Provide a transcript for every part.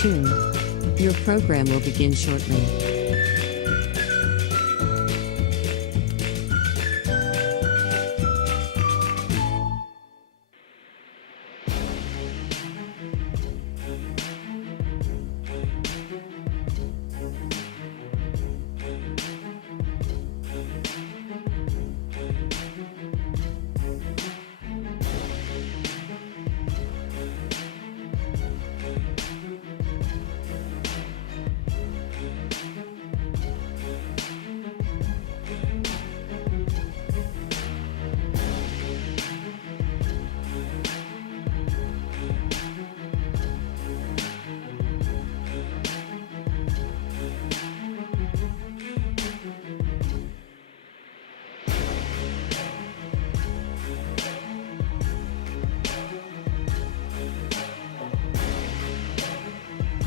tuned. Your program will begin shortly.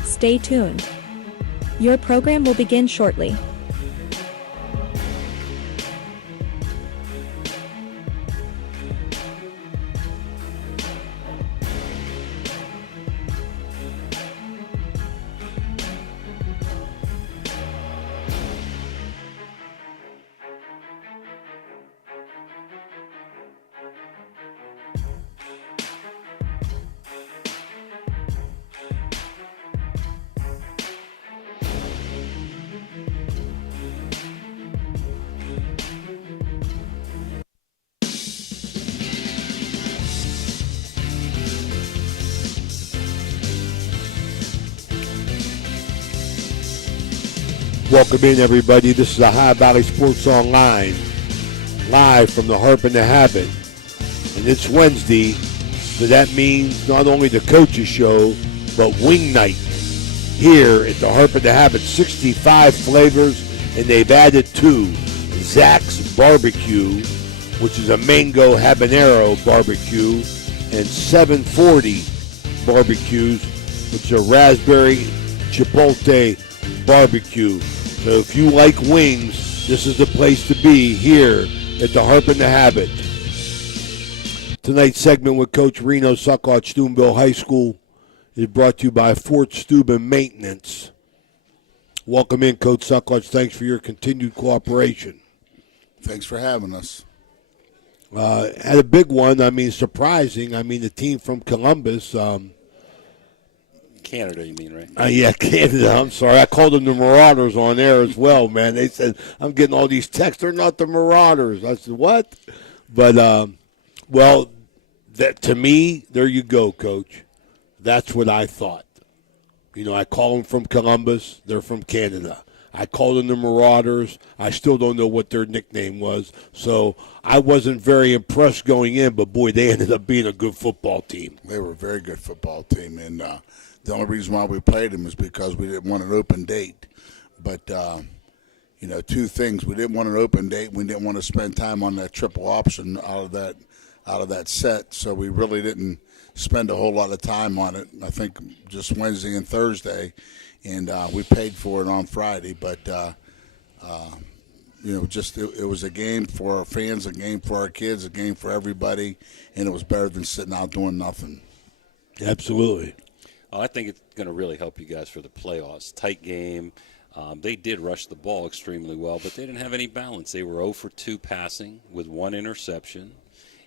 Stay tuned. Your program will begin shortly. Welcome in, everybody. This is the High Valley Sports Online, live from the Harp and the Habit. And it's Wednesday, so that means not only the Coaches Show, but Wing Night here at the Harp and the Habit. 65 flavors, and they've added 2. Zach's Barbecue, which is a mango habanero barbecue, and 740 barbecues, which are raspberry chipotle barbecue. So if you like wings, this is the place to be here at the Harp and the Habit. Tonight's segment with Coach Reno Saccoccia, Steubenville High School, is brought to you by Fort Steuben Maintenance. Welcome in, Coach Saccoccia. Thanks for your continued cooperation. Thanks for having us. Had a big one. Surprising. The team from Columbus. Canada, you mean, right? Yeah, Canada. I'm sorry. I called them the Marauders on air as well, man. They said, I'm getting all these texts. They're not the Marauders. I said, what? But, that to me, there you go, Coach. That's what I thought. I call them from Columbus. They're from Canada. I called them the Marauders. I still don't know what their nickname was. So I wasn't very impressed going in, but, boy, they ended up being a good football team. They were a very good football team, and the only reason why we played them is because we didn't want an open date. But, 2 things. We didn't want an open date. We didn't want to spend time on that triple option out of that set. So we really didn't spend a whole lot of time on it. I think just Wednesday and Thursday, and we paid for it on Friday. But, it was a game for our fans, a game for our kids, a game for everybody, and it was better than sitting out doing nothing. Absolutely. Oh, I think it's going to really help you guys for the playoffs. Tight game. They did rush the ball extremely well, but they didn't have any balance. They were 0 for 2 passing with 1 interception,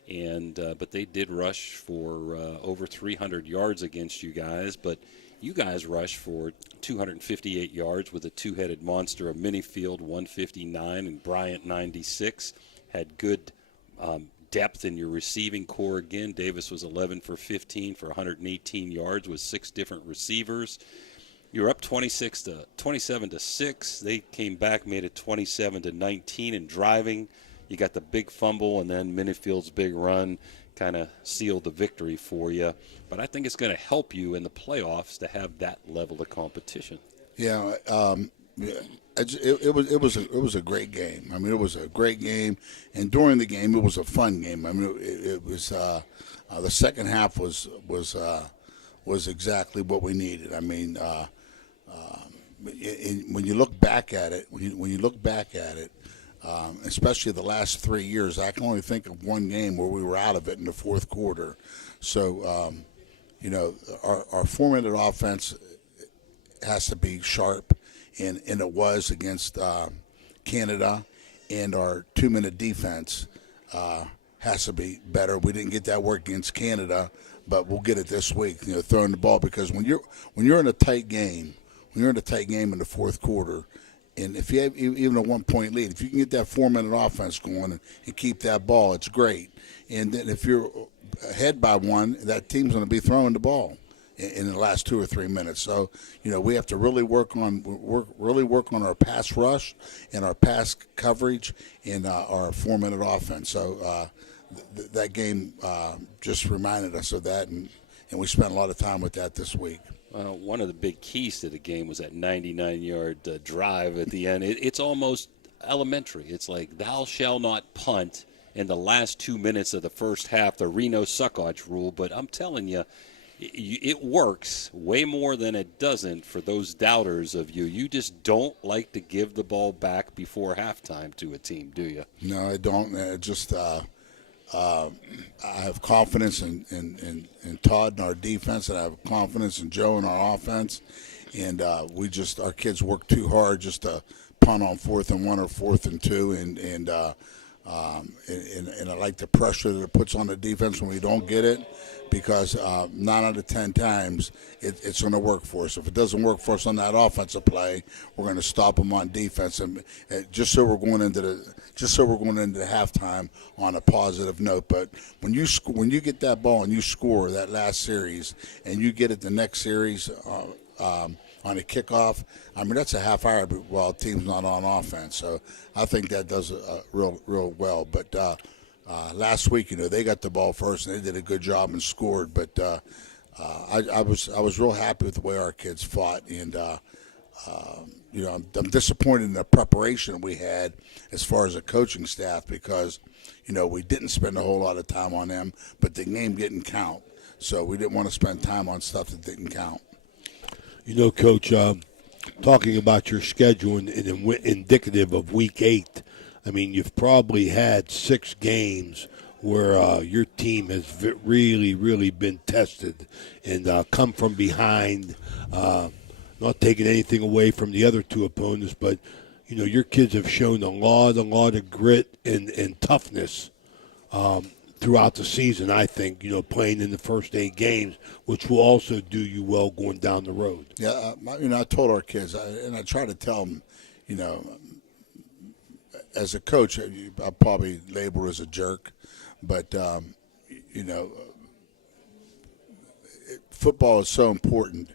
but they did rush for over 300 yards against you guys. But you guys rushed for 258 yards with a 2-headed monster of Minifield, 159, and Bryant, 96. Had good depth in your receiving core again. Davis was 11 for 15 for 118 yards with 6 different receivers. You're up 27 to 6. They came back, made it 27 to 19 in driving. You got the big fumble, and then Minifield's big run kind of sealed the victory for you. But I think it's going to help you in the playoffs to have that level of competition. Yeah, it was a great game. It was a great game, and during the game, it was a fun game. It was the second half was exactly what we needed. When you look back at it, especially the last 3 years, I can only think of one game where we were out of it in the fourth quarter. So, our 4-minute offense has to be sharp, and it was against Canada, and our 2-minute defense has to be better. We didn't get that work against Canada, but we'll get it this week. Throwing the ball, because when you're in a tight game, in the fourth quarter, and if you have even a 1-point lead, if you can get that 4-minute offense going and keep that ball, it's great. And then if you're ahead by one, that team's going to be throwing the ball in the last 2 or 3 minutes. So, we have to really work on our pass rush and our pass coverage and our 4-minute offense. So that game just reminded us of that, and we spent a lot of time with that this week. Well, one of the big keys to the game was that 99-yard drive at the end. It's almost elementary. It's like thou shalt not punt in the last 2 minutes of the first half, the Reno Saccoccia rule. But I'm telling you, it works way more than it doesn't for those doubters of you. You just don't like to give the ball back before halftime to a team, do you? No, I don't. I have confidence in Todd and our defense, and I have confidence in Joe and our offense. And our kids work too hard just to punt on 4th and 1 or 4th and 2, and I like the pressure that it puts on the defense when we don't get it, because 9 out of 10 times it's going to work for us. If it doesn't work for us on that offensive play, we're going to stop them on defense, and just so we're going into the halftime on a positive note. But when you get that ball and you score that last series, and you get it the next series on a kickoff, I mean, that's a half hour while the team's not on offense. So I think that does real well. But last week, they got the ball first, and they did a good job and scored. But I was real happy with the way our kids fought, and I'm disappointed in the preparation we had as far as the coaching staff, because we didn't spend a whole lot of time on them, but the game didn't count, so we didn't want to spend time on stuff that didn't count. Coach, talking about your schedule and indicative of Week 8, I mean, you've probably had 6 games where your team has really, really been tested and come from behind, not taking anything away from the other 2 opponents, but, your kids have shown a lot of grit and toughness throughout the season, I think, playing in the first 8 games, which will also do you well going down the road. Yeah, I told our kids, and I try to tell them, as a coach, I'll probably label as a jerk, but, football is so important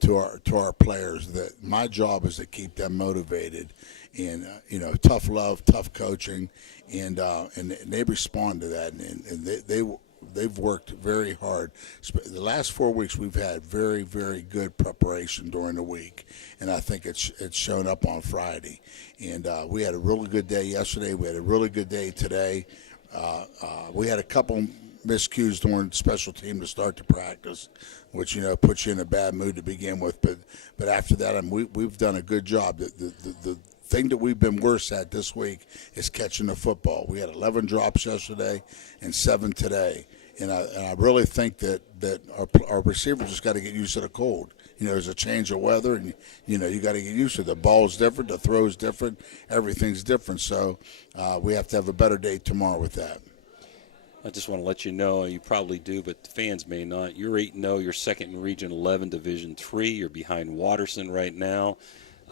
to our players that my job is to keep them motivated, and tough love, tough coaching, and they respond to that, and they've worked very hard. The last 4 weeks we've had very, very good preparation during the week, and I think it's shown up on Friday. And we had a really good day yesterday. We had a really good day today. We had a couple miscues during special team to start the practice, which puts you in a bad mood to begin with. But after that, we've done a good job. The thing that we've been worse at this week is catching the football. We had 11 drops yesterday and 7 today, and I really think that our receivers just got to get used to the cold. There's a change of weather, and you got to get used to it. The ball's different, the throw's different, everything's different. So we have to have a better day tomorrow with that. I just want to let you know, you probably do, but the fans may not. You're 8-0. You're second in Region 11, Division 3. You're behind Watterson right now.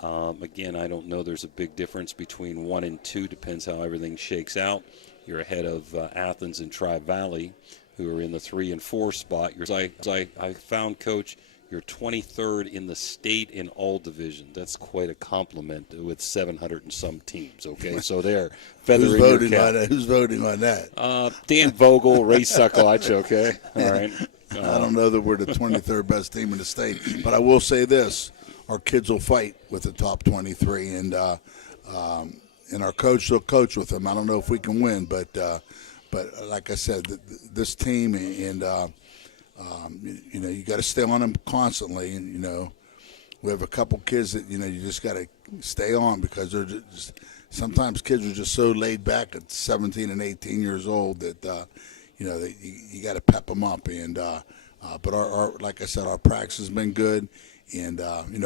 Again, I don't know. There's a big difference between 1 and 2. Depends how everything shakes out. You're ahead of Athens and Tri-Valley, who are in the 3 and 4 spot. I found, Coach, you're 23rd in the state in all divisions. That's quite a compliment with 700 and some teams, okay? So they're feathering your cap. Who's voting on that? Dan Vogel, Ray Saccoccia, okay? All right. I don't know that we're the 23rd best team in the state, but I will say this. Our kids will fight with the top 23, and our coach will coach with them. I don't know if we can win, but like I said, this team, and you got to stay on them constantly. And we have a couple kids that you just got to stay on, because they're just sometimes kids are just so laid back at 17 and 18 years old that you got to pep them up. And but our like I said, our practice has been good. And,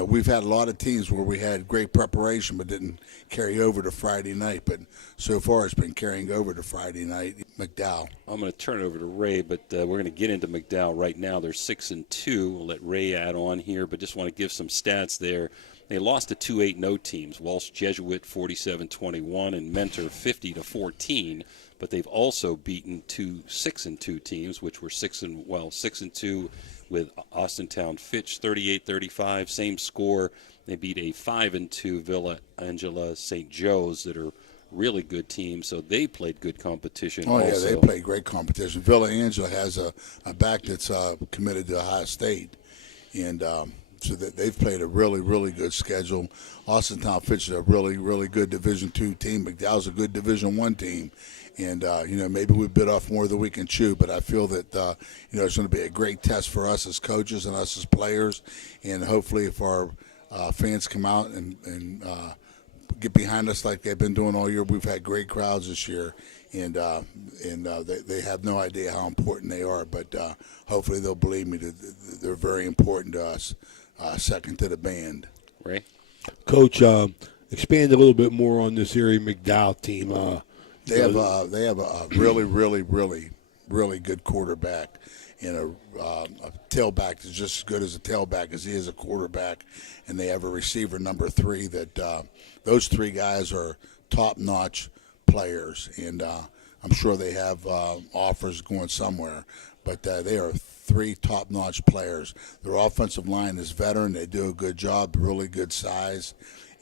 we've had a lot of teams where we had great preparation but didn't carry over to Friday night. But so far it's been carrying over to Friday night. McDowell. I'm going to turn it over to Ray, but we're going to get into McDowell right now. They're 6-2. We'll let Ray add on here, but just want to give some stats there. They lost to 2 8-0 teams, Walsh Jesuit 47-21 and Mentor 50-14. But they've also beaten 2 6-2 teams, which were 6-2 with Austintown Fitch 38-35, same score. They beat a 5-2 Villa Angela St. Joe's that are really good teams, so they played good competition. Oh, also. Yeah, they played great competition. Villa Angela has a back that's committed to Ohio State, and so that they've played a really, really good schedule. Austintown Fitch is a really, really good Division II team. McDowell's a good Division I team. And, maybe we bit off more than we can chew, but I feel that, it's going to be a great test for us as coaches and us as players. And hopefully if our fans come out and get behind us like they've been doing all year, we've had great crowds this year. And they have no idea how important they are, but hopefully they'll believe me that they're very important to us, second to the band. Ray? Coach, expand a little bit more on this Erie McDowell team. They have a really, really, really, really good quarterback and a tailback that's just as good as a tailback as he is a quarterback. And they have a receiver, number 3, that those 3 guys are top-notch players. And I'm sure they have offers going somewhere. But they are 3 top-notch players. Their offensive line is veteran. They do a good job, really good size.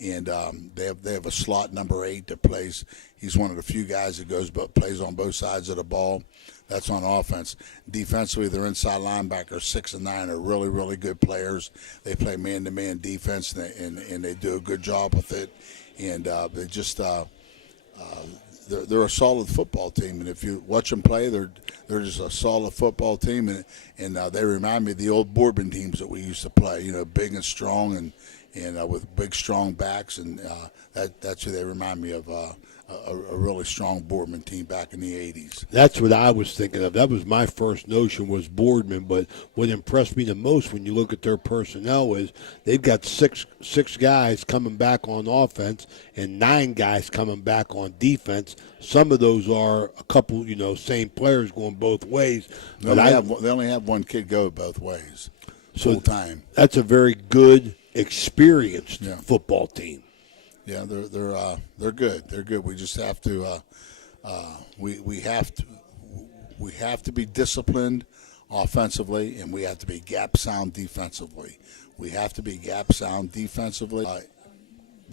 And they have a slot number 8 that plays. He's one of the few guys that plays on both sides of the ball. That's on offense. Defensively, their inside linebackers 6 and 9 are really, really good players. They play man-to-man defense, and they do a good job with it. And they just they're a solid football team. And if you watch them play, they're just a solid football team. And they remind me of the old Boardman teams that we used to play. Big and strong and with big, strong backs, and that's who they remind me of, a really strong Boardman team back in the 80s. That's what I was thinking of. That was my first notion was Boardman, but what impressed me the most when you look at their personnel is they've got six guys coming back on offense and 9 guys coming back on defense. Some of those are a couple, same players going both ways. They only have one kid go both ways full time. That's a very good, experienced football team. Yeah, they're good. They're good. We just have to we have to be disciplined offensively, and we have to be gap sound defensively.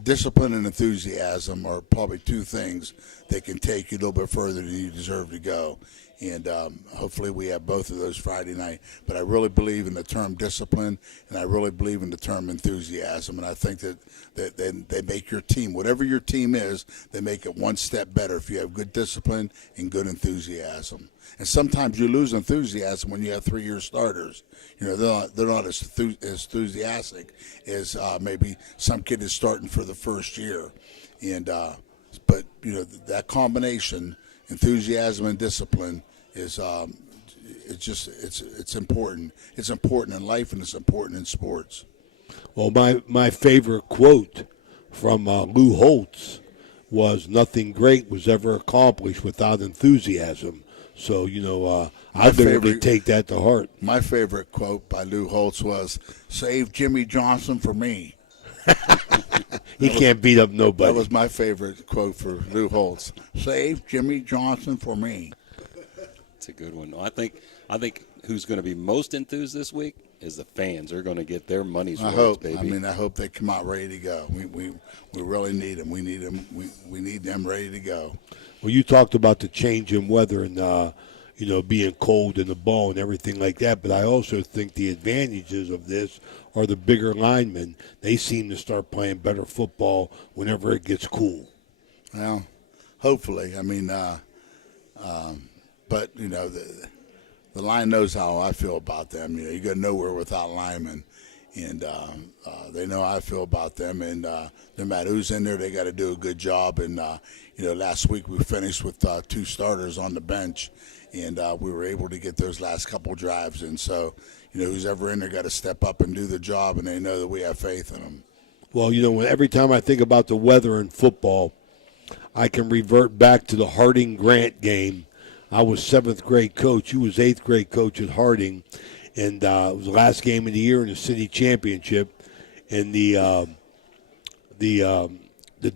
Discipline and enthusiasm are probably 2 things that can take you a little bit further than you deserve to go. And hopefully we have both of those Friday night. But I really believe in the term discipline, and I really believe in the term enthusiasm. And I think that they make your team, whatever your team is, they make it one step better if you have good discipline and good enthusiasm. And sometimes you lose enthusiasm when you have 3-year starters. They're not as enthusiastic as maybe some kid is starting for the first year. And but that combination, enthusiasm and discipline, is it's important. It's important in life, and it's important in sports. Well, my favorite quote from Lou Holtz was, "Nothing great was ever accomplished without enthusiasm." So, I literally take that to heart. My favorite quote by Lou Holtz was, "Save Jimmy Johnson for me." He can't beat up nobody. That was my favorite quote for Lou Holtz. "Save Jimmy Johnson for me." It's a good one. I think who's going to be most enthused this week is the fans. They're going to get their money's worth, baby. I hope they come out ready to go. We really need them. We need them. We need them ready to go. Well, you talked about the change in weather and being cold in the ball and everything like that, but I also think the advantages of this are the bigger linemen. They seem to start playing better football whenever it gets cool. Well, hopefully. But the line knows how I feel about them. You go nowhere without linemen, and they know how I feel about them. And no matter who's in there, they got to do a good job. And last week we finished with 2 starters on the bench, and we were able to get those last couple drives. And so, who's ever in there got to step up and do the job, and they know that we have faith in them. Well, every time I think about the weather in football, I can revert back to the Harding-Grant game. I was 7th grade coach. He was 8th grade coach at Harding. And it was the last game of the year in the city championship. And the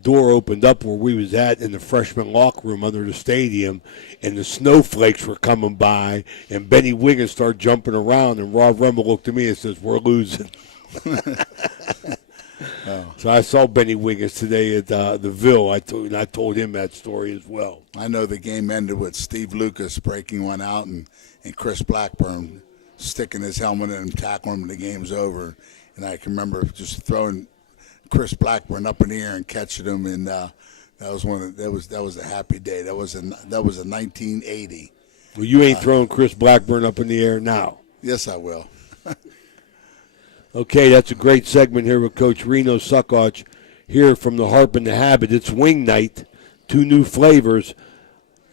door opened up where we was at in the freshman locker room under the stadium, and the snowflakes were coming by, and Benny Wiggins started jumping around, and Rob Rummel looked at me and says, "We're losing." So I saw Benny Wiggins today at the Ville. I told him that story as well. I know the game ended with Steve Lucas breaking one out and Chris Blackburn sticking his helmet in and tackling him, and the game's over. And I can remember just throwing Chris Blackburn up in the air and catching him, and that was a happy day. That was a 1980. Well, you ain't throwing Chris Blackburn up in the air now. Yes, I will. Okay, that's a great segment here with Coach Reno Saccoccia here from the Harp and the Habit. It's wing night, 2 new flavors,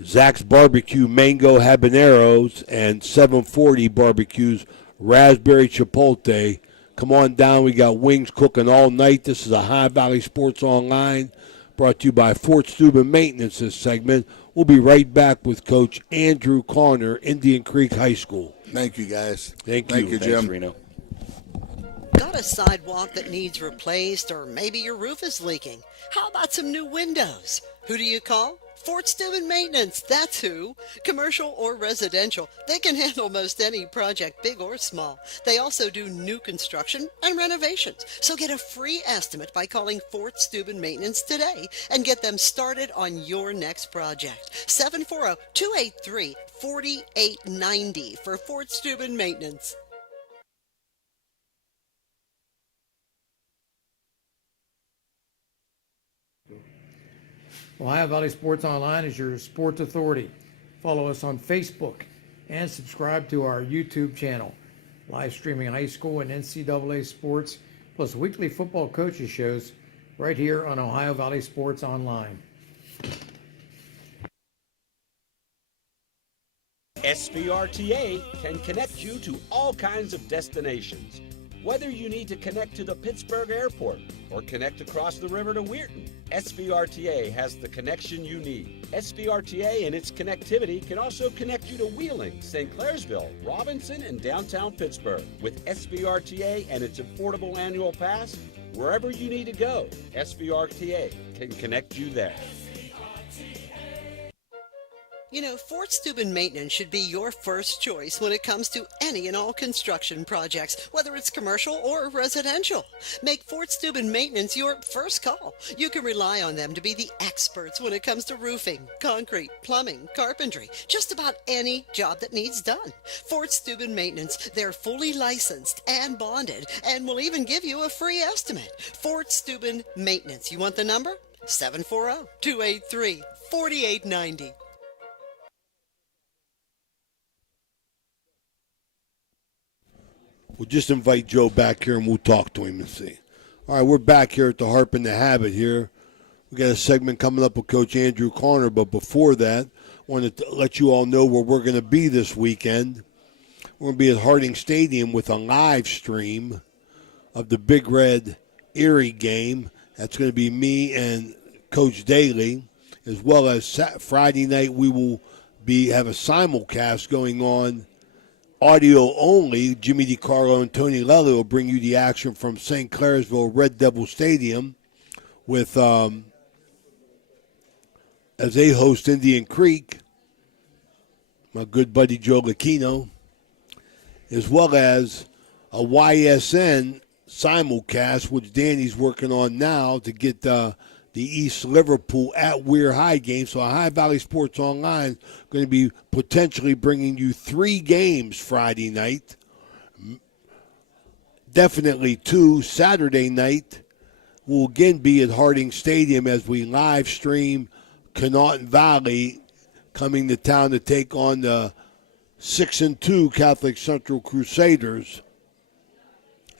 Zach's Barbecue Mango Habaneros and 740 Barbecues Raspberry Chipotle. Come on down. We got wings cooking all night. This is a High Valley Sports Online brought to you by Fort Steuben Maintenance this segment. We'll be right back with Coach Andrew Conner, Indian Creek High School. Thank you, guys. Thank you, you, Jim. Thanks, Reno. Got a sidewalk that needs replaced, or maybe your roof is leaking? How about some new windows? Who do you call? Fort Steuben Maintenance, that's who. Commercial or residential, they can handle most any project, big or small. They also do new construction and renovations. So get a free estimate by calling Fort Steuben Maintenance today and get them started on your next project. 740-283-4890 for Fort Steuben Maintenance. Ohio Valley Sports Online is your sports authority. Follow us on Facebook and subscribe to our YouTube channel. Live streaming high school and NCAA sports, plus weekly football coaches shows right here on Ohio Valley Sports Online. SVRTA can connect you to all kinds of destinations. Whether you need to connect to the Pittsburgh Airport or connect across the river to Weirton, SVRTA has the connection you need. SVRTA and its connectivity can also connect you to Wheeling, St. Clairsville, Robinson, and downtown Pittsburgh. With SVRTA and its affordable annual pass, wherever you need to go, SVRTA can connect you there. You know, Fort Steuben Maintenance should be your first choice when it comes to any and all construction projects, whether it's commercial or residential. Make Fort Steuben Maintenance your first call. You can rely on them to be the experts when it comes to roofing, concrete, plumbing, carpentry, just about any job that needs done. Fort Steuben Maintenance, they're fully licensed and bonded and will even give you a free estimate. Fort Steuben Maintenance. You want the number? 740-283-4890. We'll just invite Joe back here and we'll talk to him and see. All right, we're back here at the Harp and the Habit here. We got a segment coming up with Coach Andrew Conner, but before that, I wanted to let you all know where we're going to be this weekend. We're going to be at Harding Stadium with a live stream of the Big Red Erie game. That's going to be me and Coach Daly, as well as Friday night we will have a simulcast going on. Audio only. Jimmy DiCarlo and Tony Lelly will bring you the action from St. Clairsville Red Devil Stadium with as they host Indian Creek, my good buddy Joe Lickino, as well as a YSN simulcast, which Danny's working on now to get the East Liverpool at Weir High game. So High Valley Sports Online is going to be potentially bringing you 3 games Friday night. Definitely 2 Saturday night. We'll again be at Harding Stadium as we live stream Connaughton Valley coming to town to take on the 6-2 Catholic Central Crusaders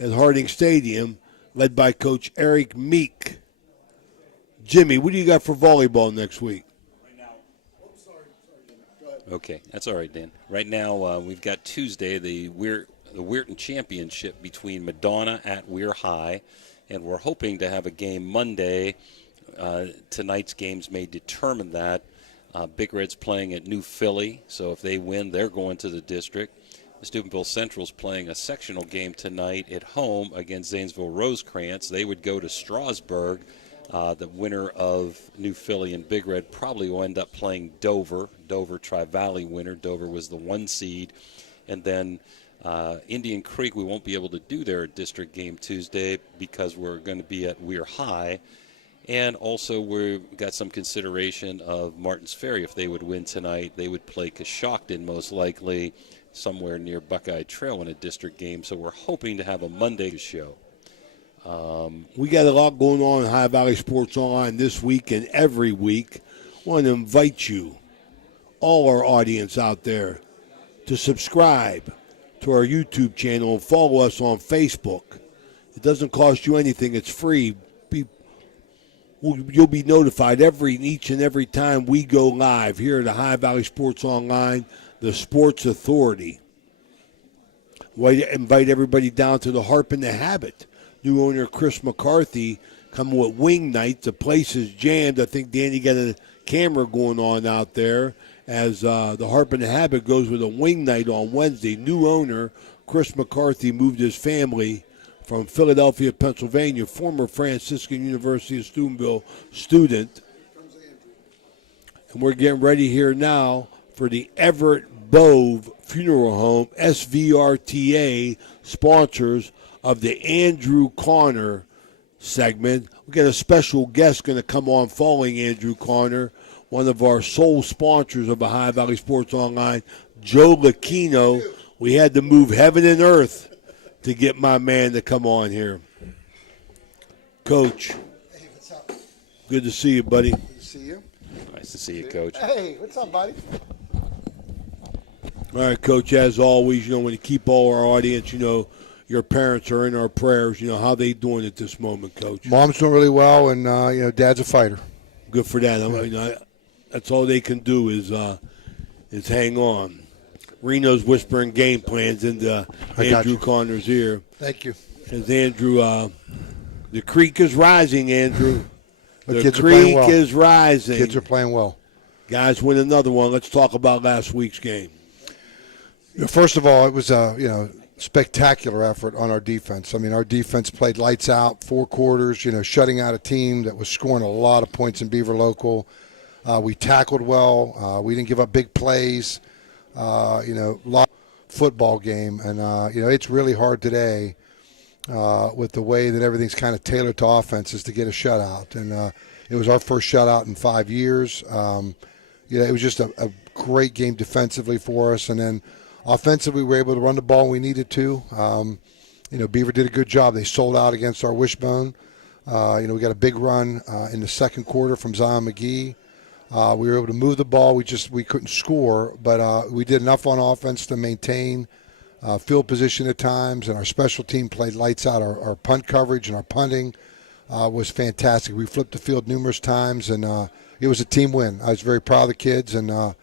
at Harding Stadium, led by Coach Eric Meek. Jimmy, what do you got for volleyball next week? Okay, that's all right, Dan. Right now, we've got Tuesday, the Weirton Championship between Madonna at Weir High, and we're hoping to have a game Monday. Tonight's games may determine that. Big Red's playing at New Philly, so if they win, they're going to the district. Steubenville Central's playing a sectional game tonight at home against Zanesville Rosecrans. They would go to Strasburg. The winner of New Philly and Big Red probably will end up playing Dover. Dover Tri-Valley winner. Dover was the 1 seed. And then Indian Creek, we won't be able to do their district game Tuesday because we're going to be at Weir High. And also we've got some consideration of Martins Ferry. If they would win tonight, they would play Coshocton most likely somewhere near Buckeye Trail in a district game. So we're hoping to have a Monday show. We got a lot going on in High Valley Sports Online this week and every week. I want to invite you, all our audience out there, to subscribe to our YouTube channel and follow us on Facebook. It doesn't cost you anything. It's free. You'll be notified each and every time we go live here at the High Valley Sports Online, the Sports Authority. I invite everybody down to the Harp and the Habit. New owner Chris McCarthy coming with Wing Night. The place is jammed. I think Danny got a camera going on out there as the Harp and the Habit goes with a Wing Night on Wednesday. New owner Chris McCarthy moved his family from Philadelphia, Pennsylvania, former Franciscan University of Steubenville student. And we're getting ready here now for the Everett Bove Funeral Home, SVRTA, sponsors of the Andrew Connor segment. We got a special guest going to come on following Andrew Connor, one of our sole sponsors of the High Valley Sports Online, Joe Lickino. We had to move heaven and earth to get my man to come on here. Coach. Hey, what's up? Good to see you, buddy. Good to see you. Nice to see you, Coach. Hey, what's up, buddy? All right, Coach, as always, when you keep all our audience, your parents are in our prayers. How they doing at this moment, Coach? Mom's doing really well, and Dad's a fighter. Good for that. That's all they can do is hang on. Reno's whispering game plans into Andrew Connor's ear. Thank you. As Andrew, the creek is rising, Andrew. The kids are playing well. creek is rising. Kids are playing well. Guys, win another one. Let's talk about last week's game. First of all, it was a spectacular effort on our defense. I mean, our defense played lights out, 4 quarters, shutting out a team that was scoring a lot of points in Beaver Local. We tackled well. We didn't give up big plays. Lot football game. And, it's really hard today with the way that everything's kind of tailored to offenses to get a shutout. And it was our first shutout in 5 years. It was just a great game defensively for us. And then offensively, we were able to run the ball when we needed to. Beaver did a good job. They sold out against our wishbone. We got a big run in the second quarter from Zion McGee. We were able to move the ball. We couldn't score, but we did enough on offense to maintain field position at times, and our special team played lights out. Our punt coverage and our punting was fantastic. We flipped the field numerous times, and it was a team win. I was very proud of the kids, and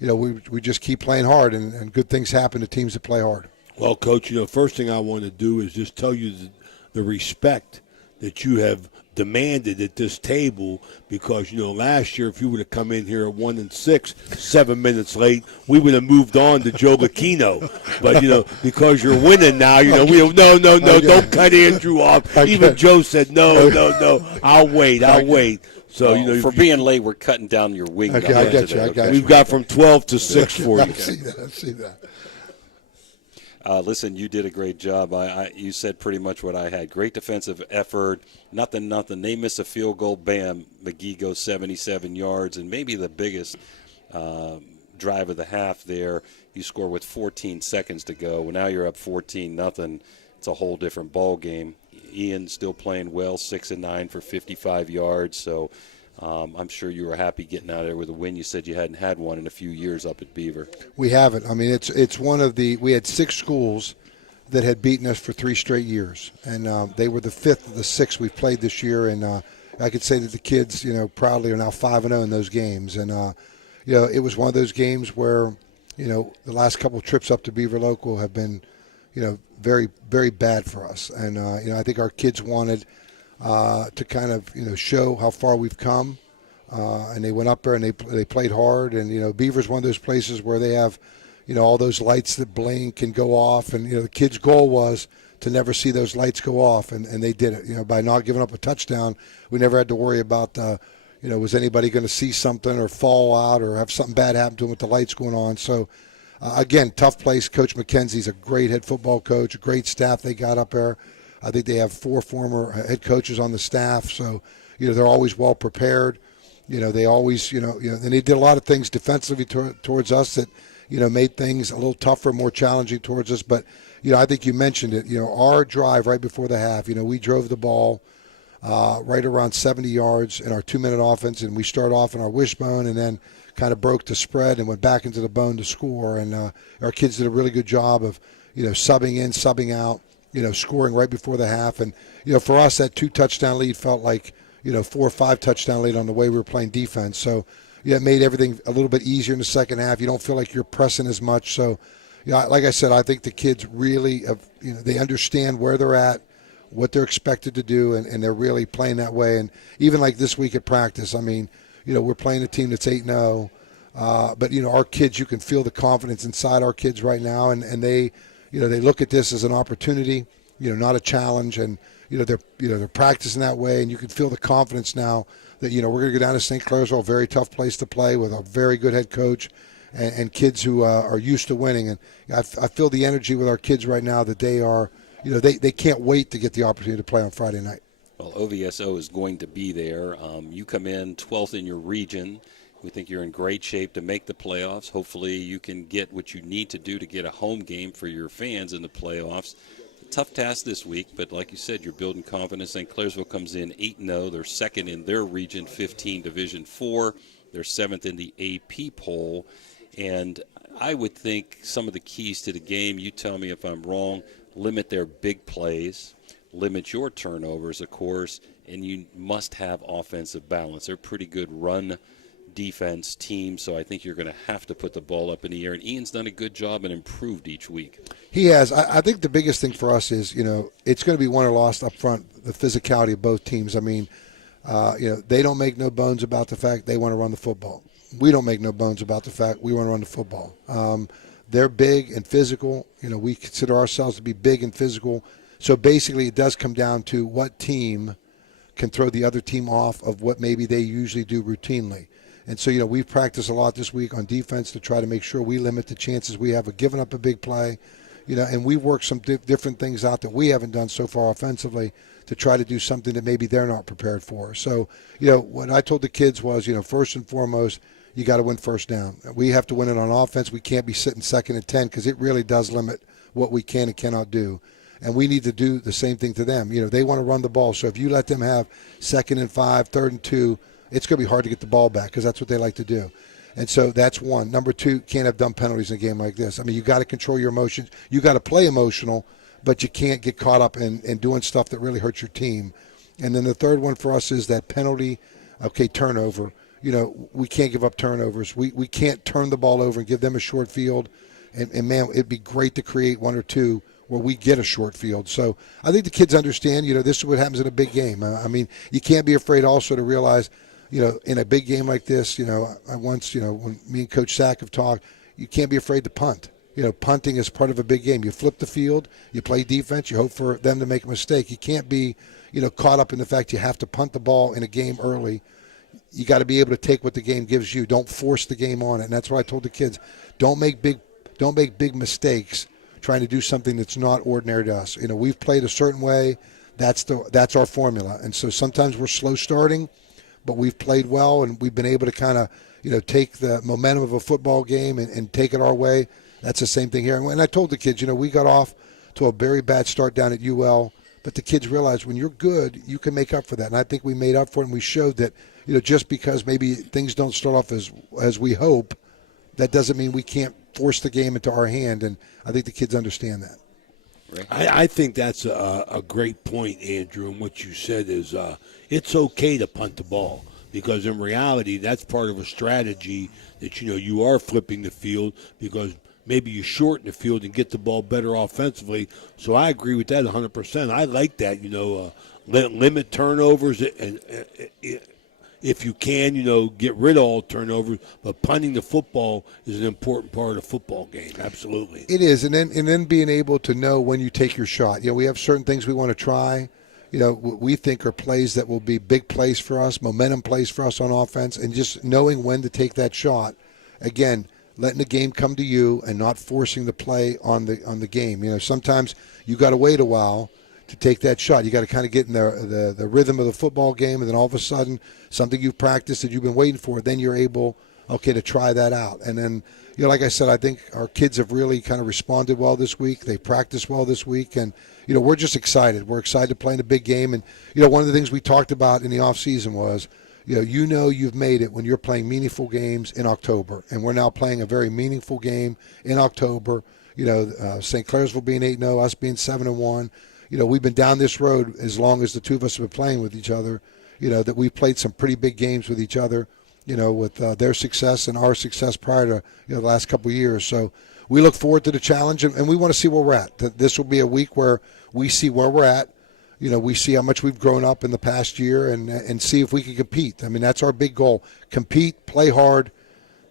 we just keep playing hard, and good things happen to teams that play hard. Well, Coach, first thing I want to do is just tell you the respect that you have demanded at this table, because last year if you would have come in here at 1-6, 7 minutes late, we would have moved on to Joe Lickino. But because you're winning now, we don't cut Andrew off. Even Joe said no, I'll wait. So for being late, we're cutting down your wing. Okay, I got you. We've got from 12 to 6 for you. I see that. Listen, you did a great job. You said pretty much what I had. Great defensive effort. Nothing. They miss a field goal. Bam. McGee goes 77 yards. And maybe the biggest drive of the half there, you score with 14 seconds to go. Well, now you're up 14-0. It's a whole different ball game. Ian still playing well, 6-9 for 55 yards. So I'm sure you were happy getting out of there with a win. You said you hadn't had one in a few years up at Beaver. We haven't. I mean, it's one of the – we had 6 schools that had beaten us for 3 straight years, and they were the 5th of the 6 we've played this year. And I could say that the kids, proudly are now 5-0 in those games. And it was one of those games where, the last couple of trips up to Beaver Local have been, very, very bad for us. And I think our kids wanted to kind of, show how far we've come. And they went up there and they played hard. And Beaver's one of those places where they have, all those lights that blink and go off. And the kids' goal was to never see those lights go off, and they did it. By not giving up a touchdown, we never had to worry about was anybody going to see something or fall out or have something bad happen to them with the lights going on. So again, tough place. Coach McKenzie's a great head football coach, a great staff they got up there. I think they have 4 former head coaches on the staff, so they're always well prepared. They always and they did a lot of things defensively towards us that made things a little tougher, more challenging towards us. But I think you mentioned it. Our drive right before the half. We drove the ball right around 70 yards in our 2-minute offense, and we started off in our wishbone, and then kind of broke the spread and went back into the bone to score. And our kids did a really good job of subbing in, subbing out, scoring right before the half. And for us, that 2-touchdown lead felt like 4 or 5 touchdown lead on the way we were playing defense. So it made everything a little bit easier in the second half. You don't feel like you're pressing as much. So like I said, I think the kids really have, they understand where they're at, what they're expected to do, and they're really playing that way. And even like this week at practice, we're playing a team that's 8-0, but our kids, you can feel the confidence inside our kids right now, and they, they look at this as an opportunity, not a challenge, and they're practicing that way, and you can feel the confidence now that we're going to go down to St. Clairsville, a very tough place to play with a very good head coach. And kids who are used to winning. And I feel the energy with our kids right now that they are, they can't wait to get the opportunity to play on Friday night. Well, OVSO is going to be there. You come in 12th in your region. We think you're in great shape to make the playoffs. Hopefully you can get what you need to do to get a home game for your fans in the playoffs. Tough task this week, but like you said, you're building confidence. St. Clairsville comes in 8-0. They're second in their region, 15 Division IV. They're 7th in the AP poll. And I would think some of the keys to the game, you tell me if I'm wrong, limit their big plays, limit your turnovers, of course, and you must have offensive balance. They're a pretty good run defense team, so I think you're going to have to put the ball up in the air. And Ian's done a good job and improved each week. He has. I think the biggest thing for us is, it's going to be won or lost up front, the physicality of both teams. They don't make no bones about the fact they want to run the football. We don't make no bones about the fact we want to run the football. They're big and physical. We consider ourselves to be big and physical. So basically it does come down to what team can throw the other team off of what maybe they usually do routinely. And so, we've practiced a lot this week on defense to try to make sure we limit the chances we have of giving up a big play. And we've worked some different things out that we haven't done so far offensively to try to do something that maybe they're not prepared for. So, what I told the kids was, first and foremost, you got to win first down. We have to win it on offense. We can't be sitting 2nd and 10 because it really does limit what we can and cannot do. And we need to do the same thing to them. They want to run the ball. So if you let them have 2nd and 5, 3rd and 2, it's going to be hard to get the ball back because that's what they like to do. And so that's one. Number 2, can't have dumb penalties in a game like this. You got to control your emotions. You got to play emotional, but you can't get caught up in doing stuff that really hurts your team. And then the third one for us is that penalty, turnover. We can't give up turnovers. We can't turn the ball over and give them a short field. And man, it'd be great to create 1 or 2 where we get a short field. So I think the kids understand, this is what happens in a big game. You can't be afraid also to realize, in a big game like this, I once, when me and Coach Sack have talked, you can't be afraid to punt. Punting is part of a big game. You flip the field, you play defense, you hope for them to make a mistake. You can't be, caught up in the fact you have to punt the ball in a game early. You got to be able to take what the game gives you. Don't force the game on it. And that's what I told the kids. Don't make big mistakes trying to do something that's not ordinary to us. We've played a certain way. That's our formula. And so sometimes we're slow starting, but we've played well, and we've been able to kind of, take the momentum of a football game and take it our way. That's the same thing here. And I told the kids, we got off to a very bad start down at UL, but the kids realized when you're good, you can make up for that. And I think we made up for it, and we showed that, just because maybe things don't start off as we hope, that doesn't mean we can't force the game into our hand. And I think the kids understand that. Right? I think that's a great point, Andrew, and what you said is it's okay to punt the ball because in reality that's part of a strategy that, you are flipping the field because maybe you shorten the field and get the ball better offensively. So I agree with that 100%. I like that, limit turnovers and if you can, get rid of all turnovers. But punting the football is an important part of the football game. Absolutely, it is. And then being able to know when you take your shot. We have certain things we want to try. What we think are plays that will be big plays for us, momentum plays for us on offense, and just knowing when to take that shot. Again, letting the game come to you and not forcing the play on the game. Sometimes you got to wait a while to take that shot. You got to kind of get in the rhythm of the football game, and then all of a sudden, something you've practiced that you've been waiting for, then you're able, to try that out. And then, like I said, I think our kids have really kind of responded well this week. They practiced well this week, and, we're just excited. We're excited to play in a big game. And, one of the things we talked about in the offseason was, you've made it when you're playing meaningful games in October. And we're now playing a very meaningful game in October. St. Clairsville being 8-0, us being 7-1. We've been down this road as long as the two of us have been playing with each other, that we've played some pretty big games with each other, with their success and our success prior to, the last couple of years. So we look forward to the challenge, and we want to see where we're at. This will be a week where we see where we're at. We see how much we've grown up in the past year and see if we can compete. I mean, that's our big goal. Compete, play hard,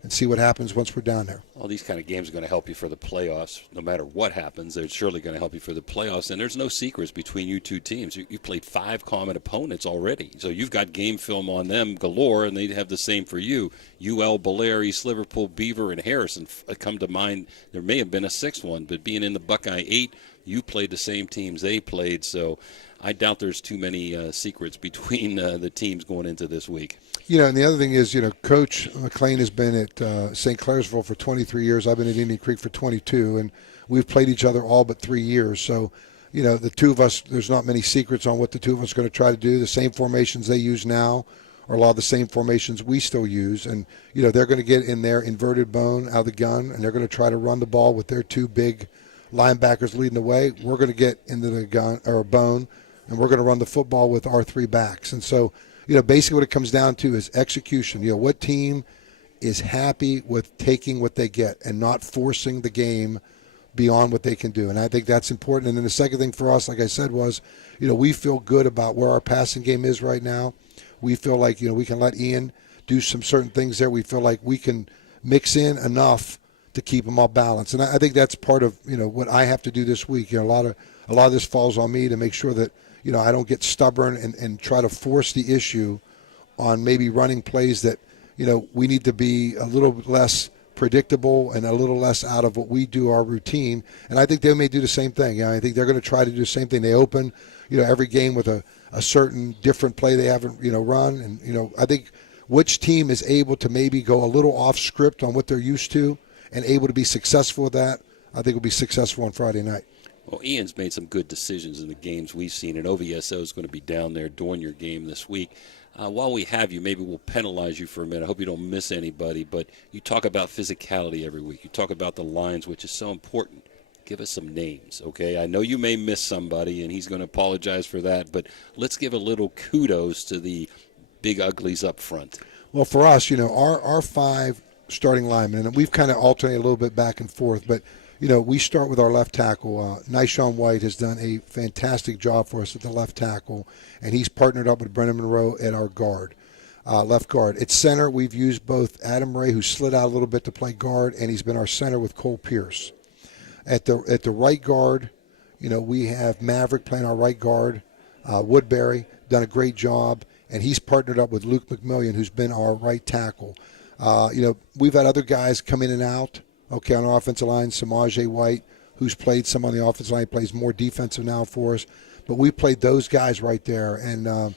and see what happens once we're down there. Well, these kind of games are going to help you for the playoffs. No matter what happens, they're surely going to help you for the playoffs. And there's no secrets between you two teams. You've played 5 common opponents already. So you've got game film on them galore, and they have the same for you. UL, Belair, East Liverpool, Beaver, and Harrison come to mind. There may have been a 6th one, but being in the Buckeye 8, you played the same teams they played. So I doubt there's too many secrets between the teams going into this week. And the other thing is, Coach McLean has been at St. Clairsville for 23 years. I've been at Indian Creek for 22, and we've played each other all but 3 years. So, the two of us, there's not many secrets on what the two of us are going to try to do. The same formations they use now are a lot of the same formations we still use. And, they're going to get in their inverted bone out of the gun, and they're going to try to run the ball with their 2 big linebackers leading the way. We're going to get into the gun or bone, and we're going to run the football with our 3 backs. And so, basically what it comes down to is execution. What team is happy with taking what they get and not forcing the game beyond what they can do. And I think that's important. And then the second thing for us, like I said, was, we feel good about where our passing game is right now. We feel like, we can let Ian do some certain things there. We feel like we can mix in enough to keep them all balanced. And I think that's part of, what I have to do this week. A lot of this falls on me to make sure that, I don't get stubborn and try to force the issue on maybe running plays that, we need to be a little less predictable and a little less out of what we do, our routine. And I think they may do the same thing. I think they're going to try to do the same thing. They open, every game with a certain different play they haven't, run. And, I think which team is able to maybe go a little off script on what they're used to and able to be successful with that, I think will be successful on Friday night. Well, Ian's made some good decisions in the games we've seen, and OVSO is going to be down there during your game this week. While we have you, maybe we'll penalize you for a minute. I hope you don't miss anybody, but you talk about physicality every week. You talk about the lines, which is so important. Give us some names, okay? I know you may miss somebody, and he's going to apologize for that, but let's give a little kudos to the big uglies up front. Well, for us, our 5 starting linemen, and we've kind of alternated a little bit back and forth, but we start with our left tackle. Nyshawn White has done a fantastic job for us at the left tackle, and he's partnered up with Brendan Monroe at our guard, left guard. At center, we've used both Adam Ray, who slid out a little bit to play guard, and he's been our center with Cole Pierce. At the right guard, we have Maverick playing our right guard. Woodbury done a great job, and he's partnered up with Luke McMillian, who's been our right tackle. We've had other guys come in and out. Okay, on our offensive line, Samaje White, who's played some on the offensive line, plays more defensive now for us. But we played those guys right there. And,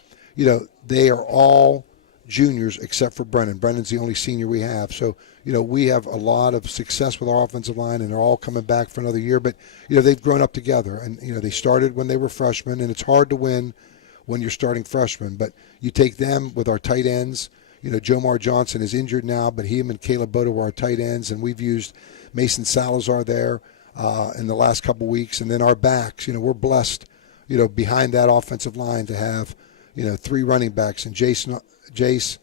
they are all juniors except for Brennan. Brennan's the only senior we have. So, we have a lot of success with our offensive line, and they're all coming back for another year. But, they've grown up together. And, they started when they were freshmen, and it's hard to win when you're starting freshmen. But you take them with our tight ends. Jomar Johnson is injured now, but him and Caleb Boda were our tight ends, and we've used Mason Salazar there. in the last couple weeks. And then our backs, we're blessed, behind that offensive line to have, 3 running backs. And Jace,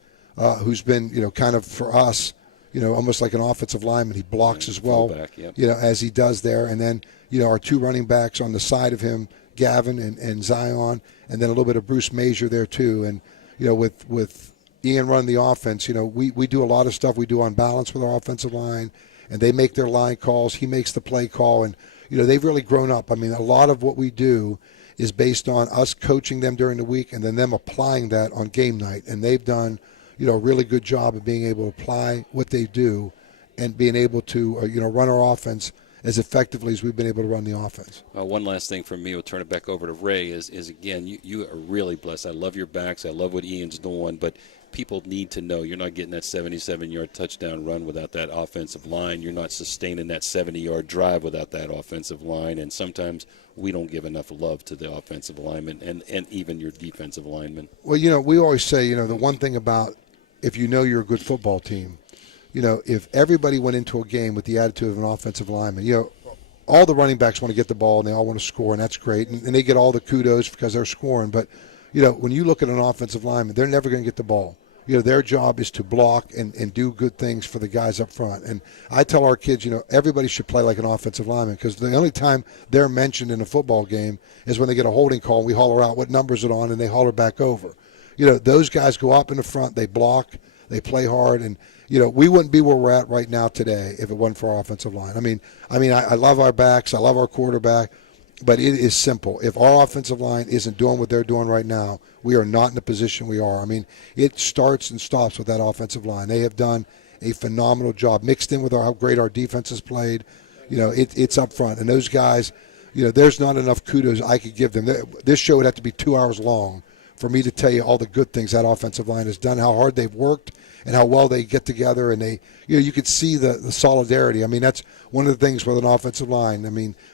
who's been, kind of for us, almost like an offensive lineman. He blocks as well, fullback, yep. As he does there. And then, our 2 running backs on the side of him, Gavin and Zion, and then a little bit of Bruce Major there too. And, with Ian running the offense, we do a lot of stuff we do on balance with our offensive line, and they make their line calls. He makes the play call, and, they've really grown up. I mean, a lot of what we do is based on us coaching them during the week and then them applying that on game night. And they've done, a really good job of being able to apply what they do and being able to, run our offense as effectively as we've been able to run the offense. One last thing from me, we'll turn it back over to Ray, is again, you are really blessed. I love your backs. I love what Ian's doing, but people need to know you're not getting that 77-yard touchdown run without that offensive line. You're not sustaining that 70-yard drive without that offensive line, and sometimes we don't give enough love to the offensive linemen and even your defensive linemen. Well, we always say, the one thing about if you're a good football team, if everybody went into a game with the attitude of an offensive lineman, all the running backs want to get the ball and they all want to score, and that's great. And they get all the kudos because they're scoring. But, when you look at an offensive lineman, they're never going to get the ball. Their job is to block and do good things for the guys up front. And I tell our kids, everybody should play like an offensive lineman, because the only time they're mentioned in a football game is when they get a holding call and we holler out what number is it on, and they holler back over. Those guys go up in the front, they block, they play hard, and we wouldn't be where we're at right now today if it wasn't for our offensive line. I love our backs, I love our quarterback, but it is simple. If our offensive line isn't doing what they're doing right now, we are not in the position we are. It starts and stops with that offensive line. They have done a phenomenal job, mixed in with how great our defense has played. It's up front, and those guys, there's not enough kudos I could give them. This show would have to be 2 hours long for me to tell you all the good things that offensive line has done, how hard they've worked, and how well they get together, and they, you could see the solidarity. That's one of the things with an offensive line.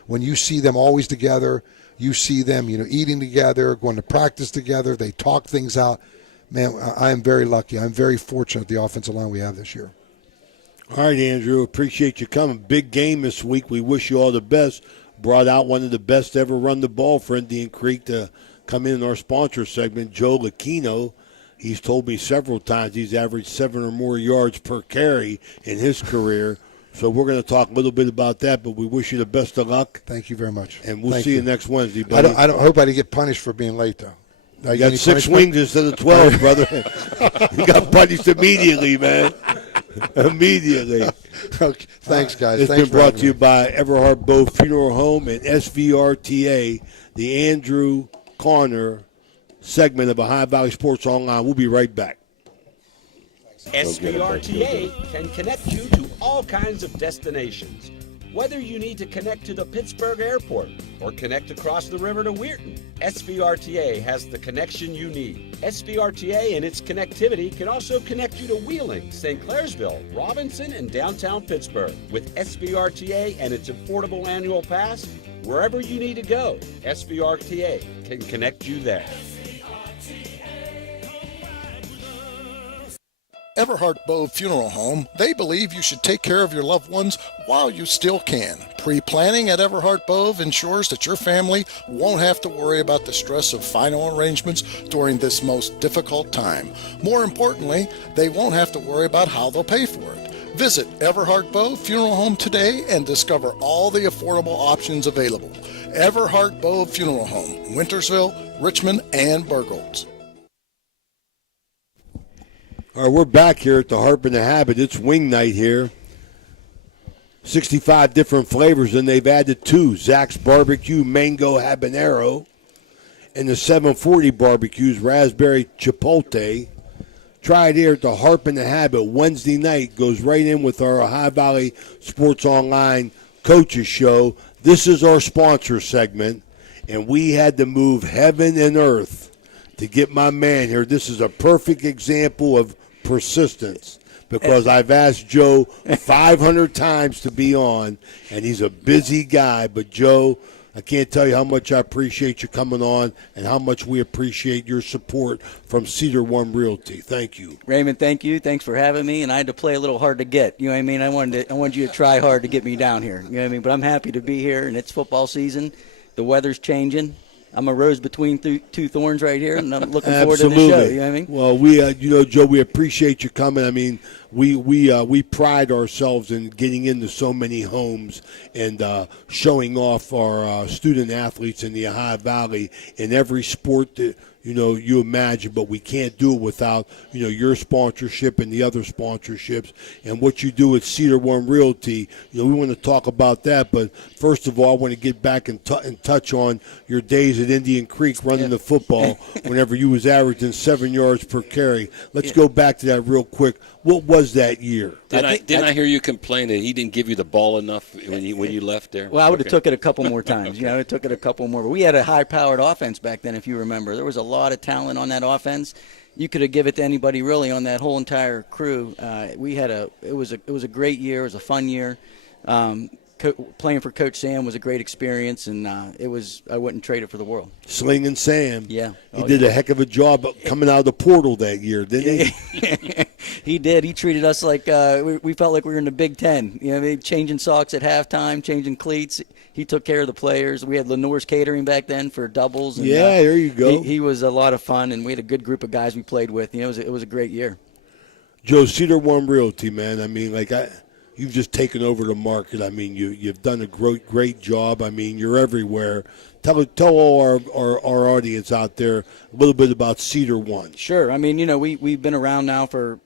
When you see them always together, you see them, eating together, going to practice together, they talk things out. Man, I am very lucky. I'm very fortunate the offensive line we have this year. All right, Andrew, appreciate you coming. Big game this week. We wish you all the best. Brought out one of the best to ever run the ball for Indian Creek to come in our sponsor segment, Joe Lickino. He's told me several times he's averaged 7 or more yards per carry in his career. So we're going to talk a little bit about that, but we wish you the best of luck. Thank you very much. And we'll see you next Wednesday, buddy. I don't hope I didn't get punished for being late, though. You got 6 wings instead of 12, brother. You got punished immediately, man. Immediately. Okay. Thanks, guys. It's Thanks been brought to you by Everhart Bow Funeral Home and SVRTA, the Andrew Corner segment of Ohio Valley Sports Online. We'll be right back. SVRTA can connect you to all kinds of destinations. Whether you need to connect to the Pittsburgh airport or connect across the river to Weirton, SVRTA has the connection you need. SVRTA and its connectivity can also connect you to Wheeling, St. Clairsville, Robinson, and downtown Pittsburgh. With SVRTA and its affordable annual pass, wherever you need to go, SVRTA can connect you there. Everhart Bow Funeral Home, they believe you should take care of your loved ones while you still can. Pre-planning at Everhart Bow ensures that your family won't have to worry about the stress of final arrangements during this most difficult time. More importantly, they won't have to worry about how they'll pay for it. Visit Everhart Bow Funeral Home today and discover all the affordable options available. Everhart Bow Funeral Home, Wintersville, Richmond, and Burgolds. All right, we're back here at the Harp and the Habit. It's wing night here. 65 different flavors, and they've added 2. Zach's Barbecue Mango Habanero and the 740 Barbecues Raspberry Chipotle. Try it here at the Harp and the Habit Wednesday night. Goes right in with our Ohio Valley Sports Online Coaches Show. This is our sponsor segment, and we had to move heaven and earth to get my man here. This is a perfect example of persistence, because I've asked Joe 500 times to be on, and he's a busy guy. But Joe, I can't tell you how much I appreciate you coming on and how much we appreciate your support from Cedar One Realty. Thank you. Raymond, thank you. Thanks for having me. And I had to play a little hard to get. You know what I mean? I wanted you to try hard to get me down here. You know what I mean? But I'm happy to be here, and it's football season. The weather's changing. I'm a rose between two thorns right here, and I'm looking forward to the show. You know what I mean? Well, we, Joe, we appreciate you coming. I mean, we pride ourselves in getting into so many homes and showing off our student athletes in the Ohio Valley in every sport that you imagine, but we can't do it without your sponsorship and the other sponsorships and what you do at Cedar One Realty. We want to talk about that, but first of all, I want to get back and touch on your days at Indian Creek running the football whenever you was averaging 7 yards per carry. Let's go back to that real quick. What was that year? Didn't I hear you complain that he didn't give you the ball enough when you left there? Well, I would have took it a couple more times. I took it a couple more. But we had a high-powered offense back then, if you remember. There was a lot of talent on that offense. You could have given it to anybody really on that whole entire crew. It was a great year. It was a fun year. Playing for Coach Sam was a great experience, and I wouldn't trade it for the world. Slinging Sam. Yeah. He did a heck of a job coming out of the portal that year, didn't he? He did. He treated us like we felt like we were in the Big Ten. Changing socks at halftime, changing cleats. He took care of the players. We had Lenore's Catering back then for doubles. And, there you go. He was a lot of fun, and we had a good group of guys we played with. It was a great year. Joe, Cedar One Realty, man. I mean, you've just taken over the market. I mean, you've done a great job. I mean, you're everywhere. Tell all our audience out there a little bit about Cedar One. Sure. I mean, we've been around now for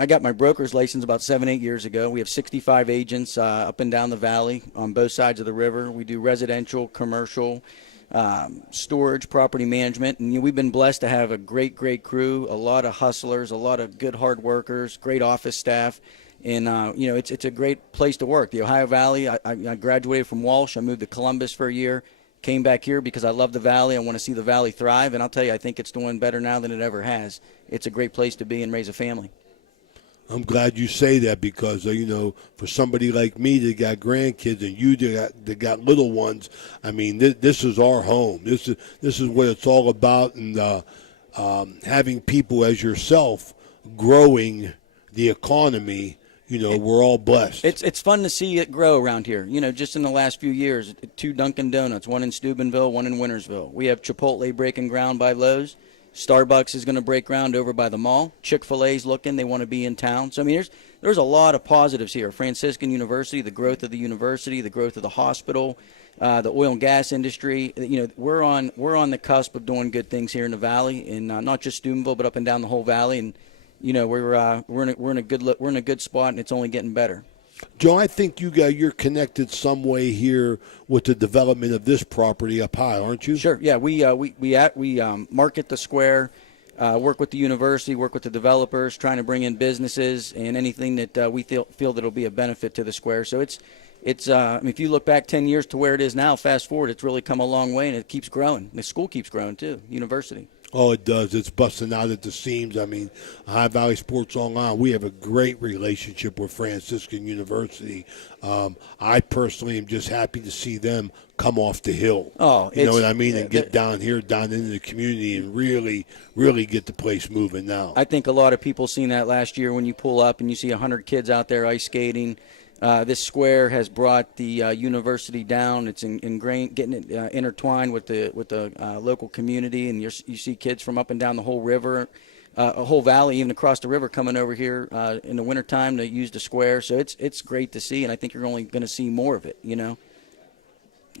I got my broker's license about 7-8 years ago. We have 65 agents up and down the valley on both sides of the river. We do residential, commercial, storage, property management, and we've been blessed to have a great crew, a lot of hustlers, a lot of good hard workers, great office staff. And, it's a great place to work. The Ohio Valley, I graduated from Walsh. I moved to Columbus for a year, came back here because I love the Valley. I want to see the Valley thrive. And I'll tell you, I think it's doing better now than it ever has. It's a great place to be and raise a family. I'm glad you say that because, for somebody like me that got grandkids and you that got little ones, I mean, this is our home. This is what it's all about. And having people as yourself growing the economy, we're all blessed. It's fun to see it grow around here. Just in the last few years, 2 Dunkin' Donuts, one in Steubenville, one in Wintersville. We have Chipotle breaking ground by Lowe's. Starbucks is going to break ground over by the mall. Chick-fil-A's looking. They want to be in town. So, I mean, there's a lot of positives here. Franciscan University, the growth of the university, the growth of the hospital, the oil and gas industry. We're on the cusp of doing good things here in the Valley, and not just Steubenville, but up and down the whole Valley. And we're in a good spot, and it's only getting better. Joe, I think you're connected some way here with the development of this property up high, aren't you? Sure. Yeah, we market the square, work with the university, work with the developers, trying to bring in businesses and anything that we feel that will be a benefit to the square. So it's if you look back 10 years to where it is now, fast forward, it's really come a long way, and it keeps growing. The school keeps growing too, university. Oh, it does. It's busting out at the seams. I mean, Ohio Valley Sports Online, we have a great relationship with Franciscan University. I personally am just happy to see them come off the hill. Oh, you know what I mean? And get down into the community and really, really get the place moving now. I think a lot of people seen that last year when you pull up and you see 100 kids out there ice skating. This square has brought the university down. It's ingrained, getting it intertwined with the local community, and you see kids from up and down the whole river, a whole valley, even across the river, coming over here in the wintertime to use the square. So it's great to see, and I think you're only going to see more of it.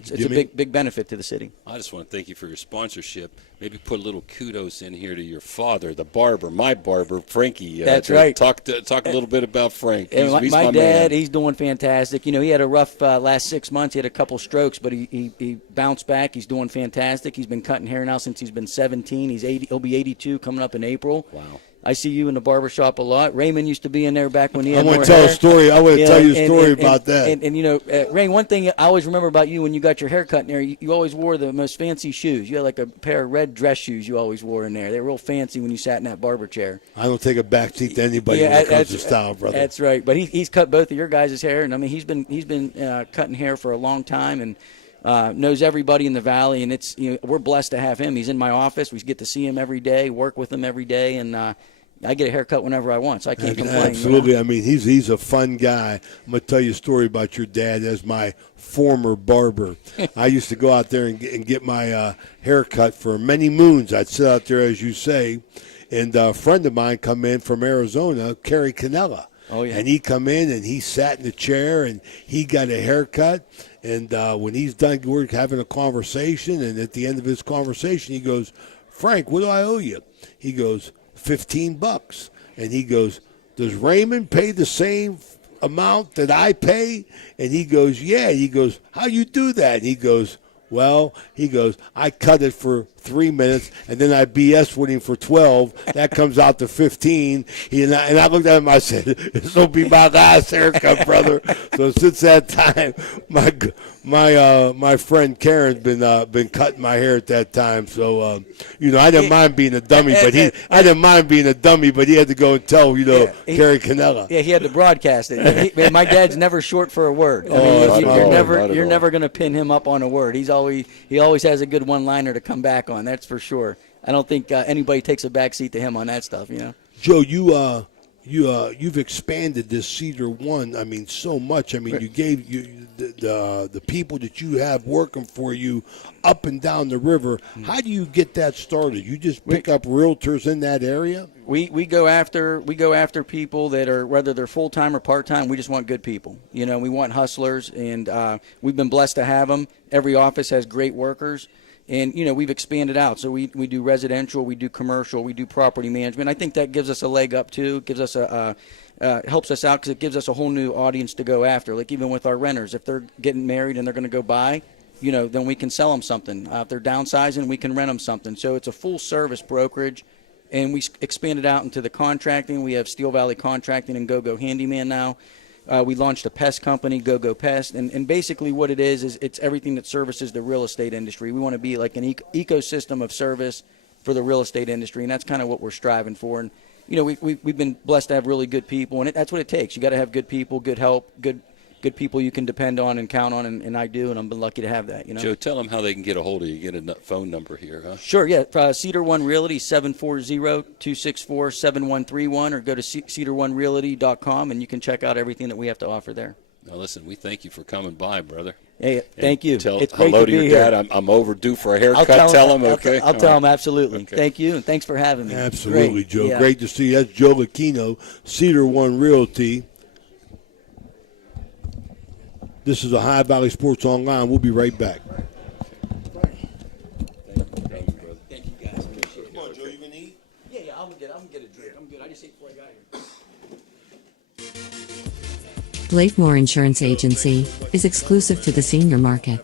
It's a big benefit to the city. I just want to thank you for your sponsorship. Maybe put a little kudos in here to your father, the barber, my barber, Frankie. That's right. Talk a little bit about Frank. He's my dad, man. He's doing fantastic. He had a rough last 6 months. He had a couple strokes, but he bounced back. He's doing fantastic. He's been cutting hair now since he's been 17. He'll be 82 coming up in April. Wow. I see you in the barbershop a lot. Raymond used to be in there back when he had more hair. I want to tell you a story about that. Ray, one thing I always remember about you when you got your hair cut in there, you always wore the most fancy shoes. You had like a pair of red dress shoes you always wore in there. They were real fancy when you sat in that barber chair. I don't take a back seat to anybody when it comes to style, brother. That's right. But he's cut both of your guys' hair, and I mean he's been cutting hair for a long time, and knows everybody in the valley, and it's we're blessed to have him. He's in my office. We get to see him every day, work with him every day, and I get a haircut whenever I want, so I can't complain. Absolutely. I mean, he's a fun guy. I'm going to tell you a story about your dad as my former barber. I used to go out there and get my hair cut for many moons. I'd sit out there, as you say, and a friend of mine come in from Arizona, Kerry Canella. Oh, yeah. And he come in, and he sat in the chair, and he got a haircut. And when he's done, we're having a conversation, and at the end of his conversation, he goes, "Frank, what do I owe you?" He goes, $15. And he goes, "Does Raymond pay the same amount that I pay?" And he goes, "Yeah." He goes, "How you do that?" And he goes, "Well," he goes, "I cut it for 3 minutes, and then I BS with him for 12. That comes out to 15. And I looked at him, I said, "This will be my last haircut, brother." So since that time, my friend Karen's been cutting my hair at that time. So I didn't mind being a dummy, but he had to go and tell Kerry Canella. Yeah, he had to broadcast it. My dad's never short for a word. You're never going to pin him up on a word. He always has a good one-liner to come back on. That's for sure. I don't think anybody takes a back seat to him on that stuff. Joe, you've expanded this Cedar One. I mean, so much. I mean, you gave the people that you have working for you up and down the river. How do you get that started? You just pick up realtors in that area? We go after people that are, whether they're full time or part time. We just want good people. We want hustlers, and we've been blessed to have them. Every office has great workers. And, we've expanded out. So we do residential, we do commercial, we do property management. I think that gives us a leg up, too. It gives us helps us out because it gives us a whole new audience to go after. Like even with our renters, if they're getting married and they're going to go buy, then we can sell them something. If they're downsizing, we can rent them something. So it's a full-service brokerage. And we expanded out into the contracting. We have Steel Valley Contracting and Go-Go Handyman now. We launched a pest company, Go-Go Pest, and basically what it is it's everything that services the real estate industry. We want to be like an ecosystem of service for the real estate industry, and that's kind of what we're striving for. And we've been blessed to have really good people, and that's what it takes. You got to have good people, good help, good people you can depend on and count on, and I do, and I've been lucky to have that. Joe, tell them how they can get a hold of you. Get a phone number here, huh? Sure, yeah. Cedar One Realty, 740-264-7131, or go to cedaronerealty.com, and you can check out everything that we have to offer there. Now, listen, we thank you for coming by, brother. Hey, thank you. Tell it's great hello to to your be dad. here. I'm overdue for a haircut. Tell him, okay? I'll tell him, absolutely. Okay. Thank you, and thanks for having me. Absolutely, great. Joe. Yeah. Great to see you. That's Joe Lickino, Cedar One Realty. This is Ohio Valley Sports Online. We'll be right back. Thank you, guys. Come on, Joe. You gonna eat? Yeah. I'm gonna get a drink. I'm good. I just ate before I got here. Blakemore Insurance Agency is exclusive to the senior market.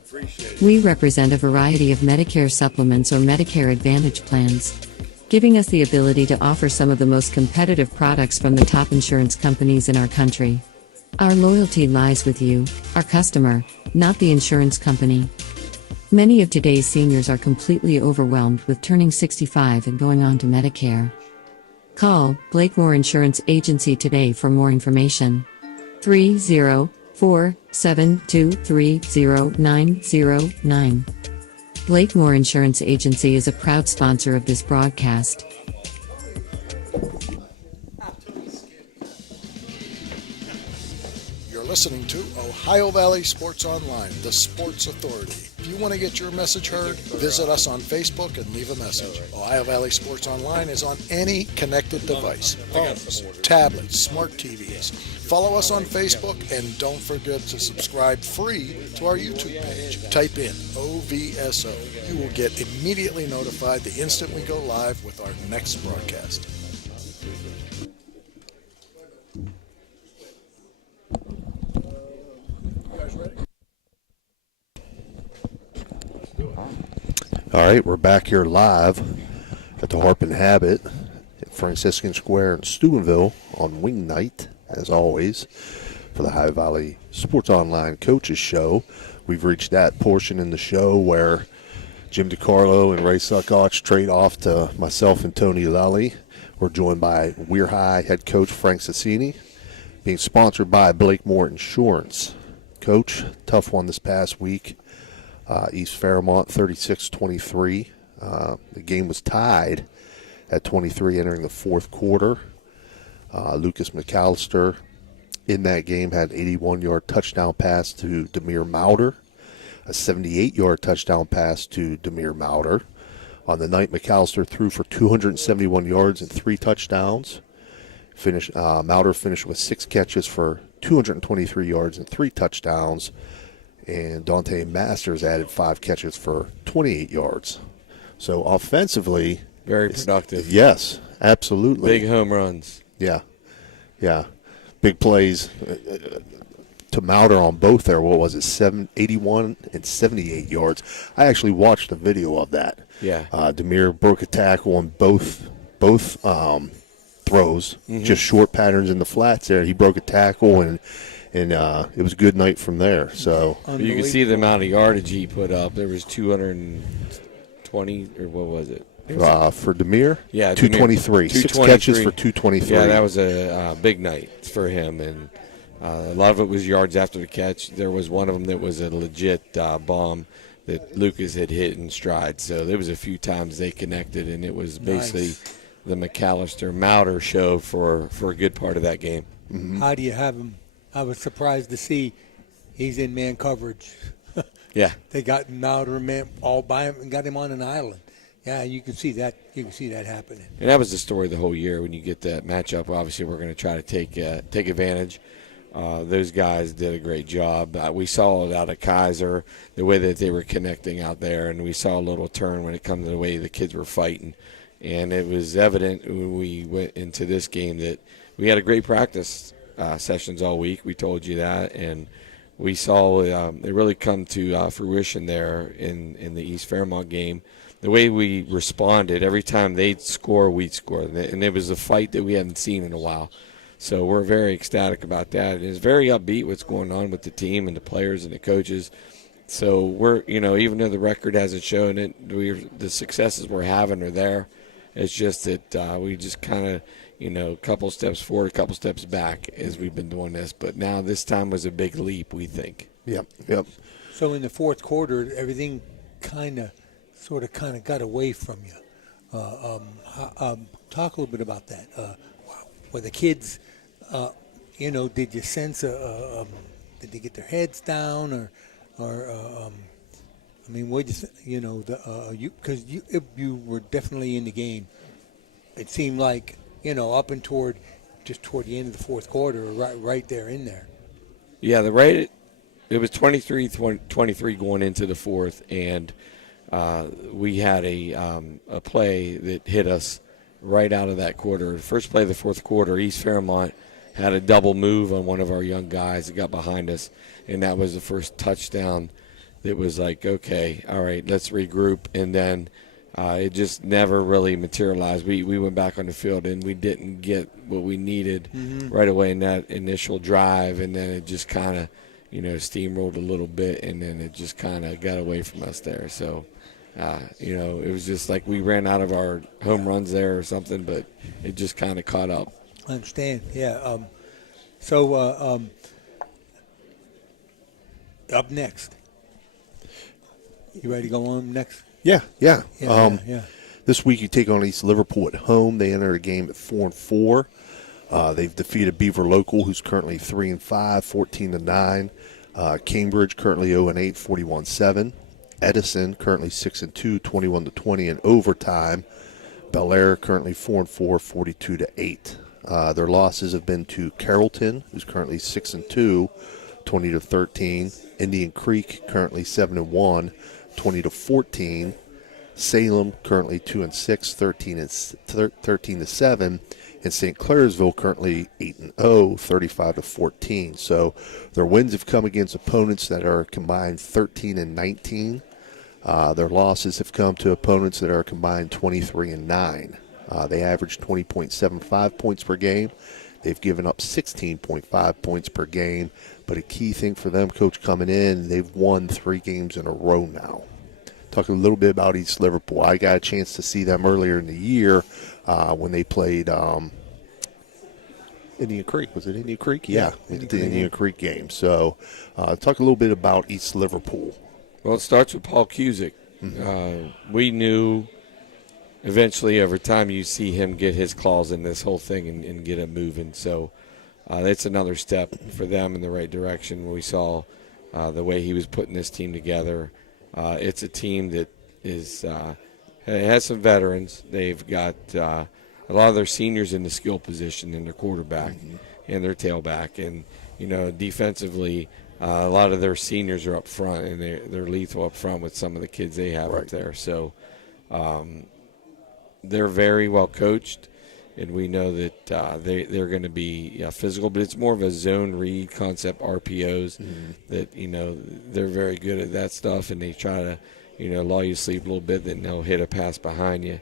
We represent a variety of Medicare supplements or Medicare Advantage plans, giving us the ability to offer some of the most competitive products from the top insurance companies in our country. Our loyalty lies with you, our customer, not the insurance company. Many of today's seniors are completely overwhelmed with turning 65 and going on to Medicare. Call Blakemore Insurance Agency today for more information. 304-723-0909. Blakemore Insurance Agency is a proud sponsor of this broadcast. Listening to Ohio Valley Sports Online, the sports authority. If you want to get your message heard, visit us on Facebook and leave a message. Ohio Valley Sports Online is on any connected device, phones, tablets, smart TVs. Follow us on Facebook, and don't forget to subscribe free to our YouTube page. Type in OVSO. You will get immediately notified the instant we go live with our next broadcast. All right, we're back here live at the Harp and Habit at Frank Sisinni Square in Steubenville on wing night, as always, for the Ohio Valley Sports Online Coaches Show. We've reached that portion in the show where Jim DiCarlo and Reno Saccoccia trade off to myself and Tony Lally. We're joined by Weir High head coach Frank Sisinni, being sponsored by Blakemore Insurance. Coach, tough one this past week. East Fairmont 36-23. The game was tied at 23 entering the fourth quarter. Lucas McAllister in that game had an 81-yard touchdown pass to Demir Mauder, a 78-yard touchdown pass to Demir Mauder. On the night, McAllister threw for 271 yards and 3 touchdowns. Mauder finished with 6 catches for 223 yards and 3 touchdowns. And Dante Masters added 5 catches for 28 yards. So offensively, very productive. Yes, absolutely. Big home runs. Yeah. Big plays to Mauder on both there. What was it, 81 and 78 yards? I actually watched the video of that. Yeah. Demir broke a tackle on both throws, just short patterns in the flats there. He broke a tackle, and it was a good night from there. So you can see the amount of yardage he put up. There was 220, or what was it? For Demir? Yeah, 223. 6 catches for 223. Yeah, that was a big night for him, and a lot of it was yards after the catch. There was one of them that was a legit bomb that Lucas had hit in stride. So there was a few times they connected, and it was basically the McAllister-Mauder show for a good part of that game. Mm-hmm. How do you have him? I was surprised to see he's in man coverage. Yeah. They got Mauder man all by him and got him on an island. Yeah, you can see that. You can see that happening. And that was the story the whole year. When you get that matchup, obviously we're going to try to take advantage. Those guys did a great job. We saw it out of Kaiser, the way that they were connecting out there, and we saw a little turn when it comes to the way the kids were fighting. And it was evident when we went into this game that we had a great practice sessions all week. We told you that, and we saw it really come to fruition there in the East Fairmont game. The way we responded, every time they'd score, we'd score. And it was a fight that we hadn't seen in a while. So we're very ecstatic about that. And it's very upbeat what's going on with the team and the players and the coaches. So we're, even though the record hasn't shown it, the successes we're having are there. It's just that we just kind of, a couple steps forward, a couple steps back as we've been doing this. But now this time was a big leap, we think. Yep. So in the fourth quarter, everything kind of got away from you. Talk a little bit about that. Were the kids, did you sense, did they get their heads down, what you because you were definitely in the game. It seemed like, up and toward the end of the fourth quarter, right there in there. Yeah, it was 23-23 going into the fourth, and we had a play that hit us right out of that quarter. First play of the fourth quarter, East Fairmont had a double move on one of our young guys that got behind us, and that was the first touchdown that was like, okay, all right, let's regroup. And then it just never really materialized. We went back on the field, and we didn't get what we needed right away in that initial drive, and then it just kind of, steamrolled a little bit, and then it just kind of got away from us there. So, it was just like we ran out of our home runs there or something, but it just kind of caught up. I understand, yeah. Up next. You ready to go on next? Yeah. Yeah. This week you take on East Liverpool at home. They enter a game at 4-4. They've defeated Beaver Local, who's currently 3-5, 14-9. Cambridge currently 0-8, 41-7. Edison currently 6-2, 21-20 in overtime. Bel Air currently 4-4, 42-8. Their losses have been to Carrollton, who's currently 6-2, 20-13. Indian Creek currently 7-1, 20-14. Salem currently 2-6, 13-7. And St. Clairsville currently 8-0, 35-14. So their wins have come against opponents that are combined 13-19. Their losses have come to opponents that are combined 23-9. They average 20.75 points per game. They've given up 16.5 points per game. But a key thing for them, Coach, coming in, they've won 3 games in a row now. Talk a little bit about East Liverpool. I got a chance to see them earlier in the year when they played Indian Creek. Was it Indian Creek? Yeah, the Indian Creek game. So talk a little bit about East Liverpool. Well, it starts with Paul Cusick. We knew eventually over time you see him get his claws in this whole thing and get it moving. So that's another step for them in the right direction. We saw the way he was putting this team together. It's a team that has some veterans. They've got a lot of their seniors in the skill position in their quarterback and their tailback. And, defensively, a lot of their seniors are up front, and they're lethal up front with some of the kids they have up there. So they're very well coached, and we know that they're going to be physical, but it's more of a zone read concept, RPOs, that, they're very good at that stuff, and they try to, lull you to sleep a little bit, then they'll hit a pass behind you.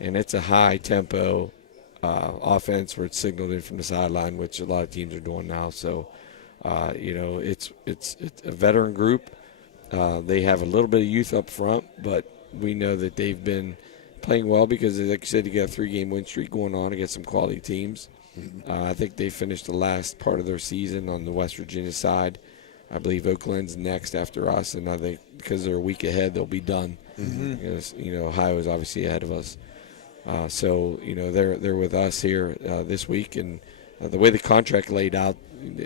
And it's a high-tempo offense where it's signaled in from the sideline, which a lot of teams are doing now. So, it's a veteran group. They have a little bit of youth up front, but we know that they've been playing well because, like you said, you got a 3-game win streak going on against some quality teams. I think they finished the last part of their season on the West Virginia side. I believe Oakland's next after us, and I think because they're a week ahead, they'll be done. Because, Ohio is obviously ahead of us. So, they're with us here this week, and the way the contract laid out,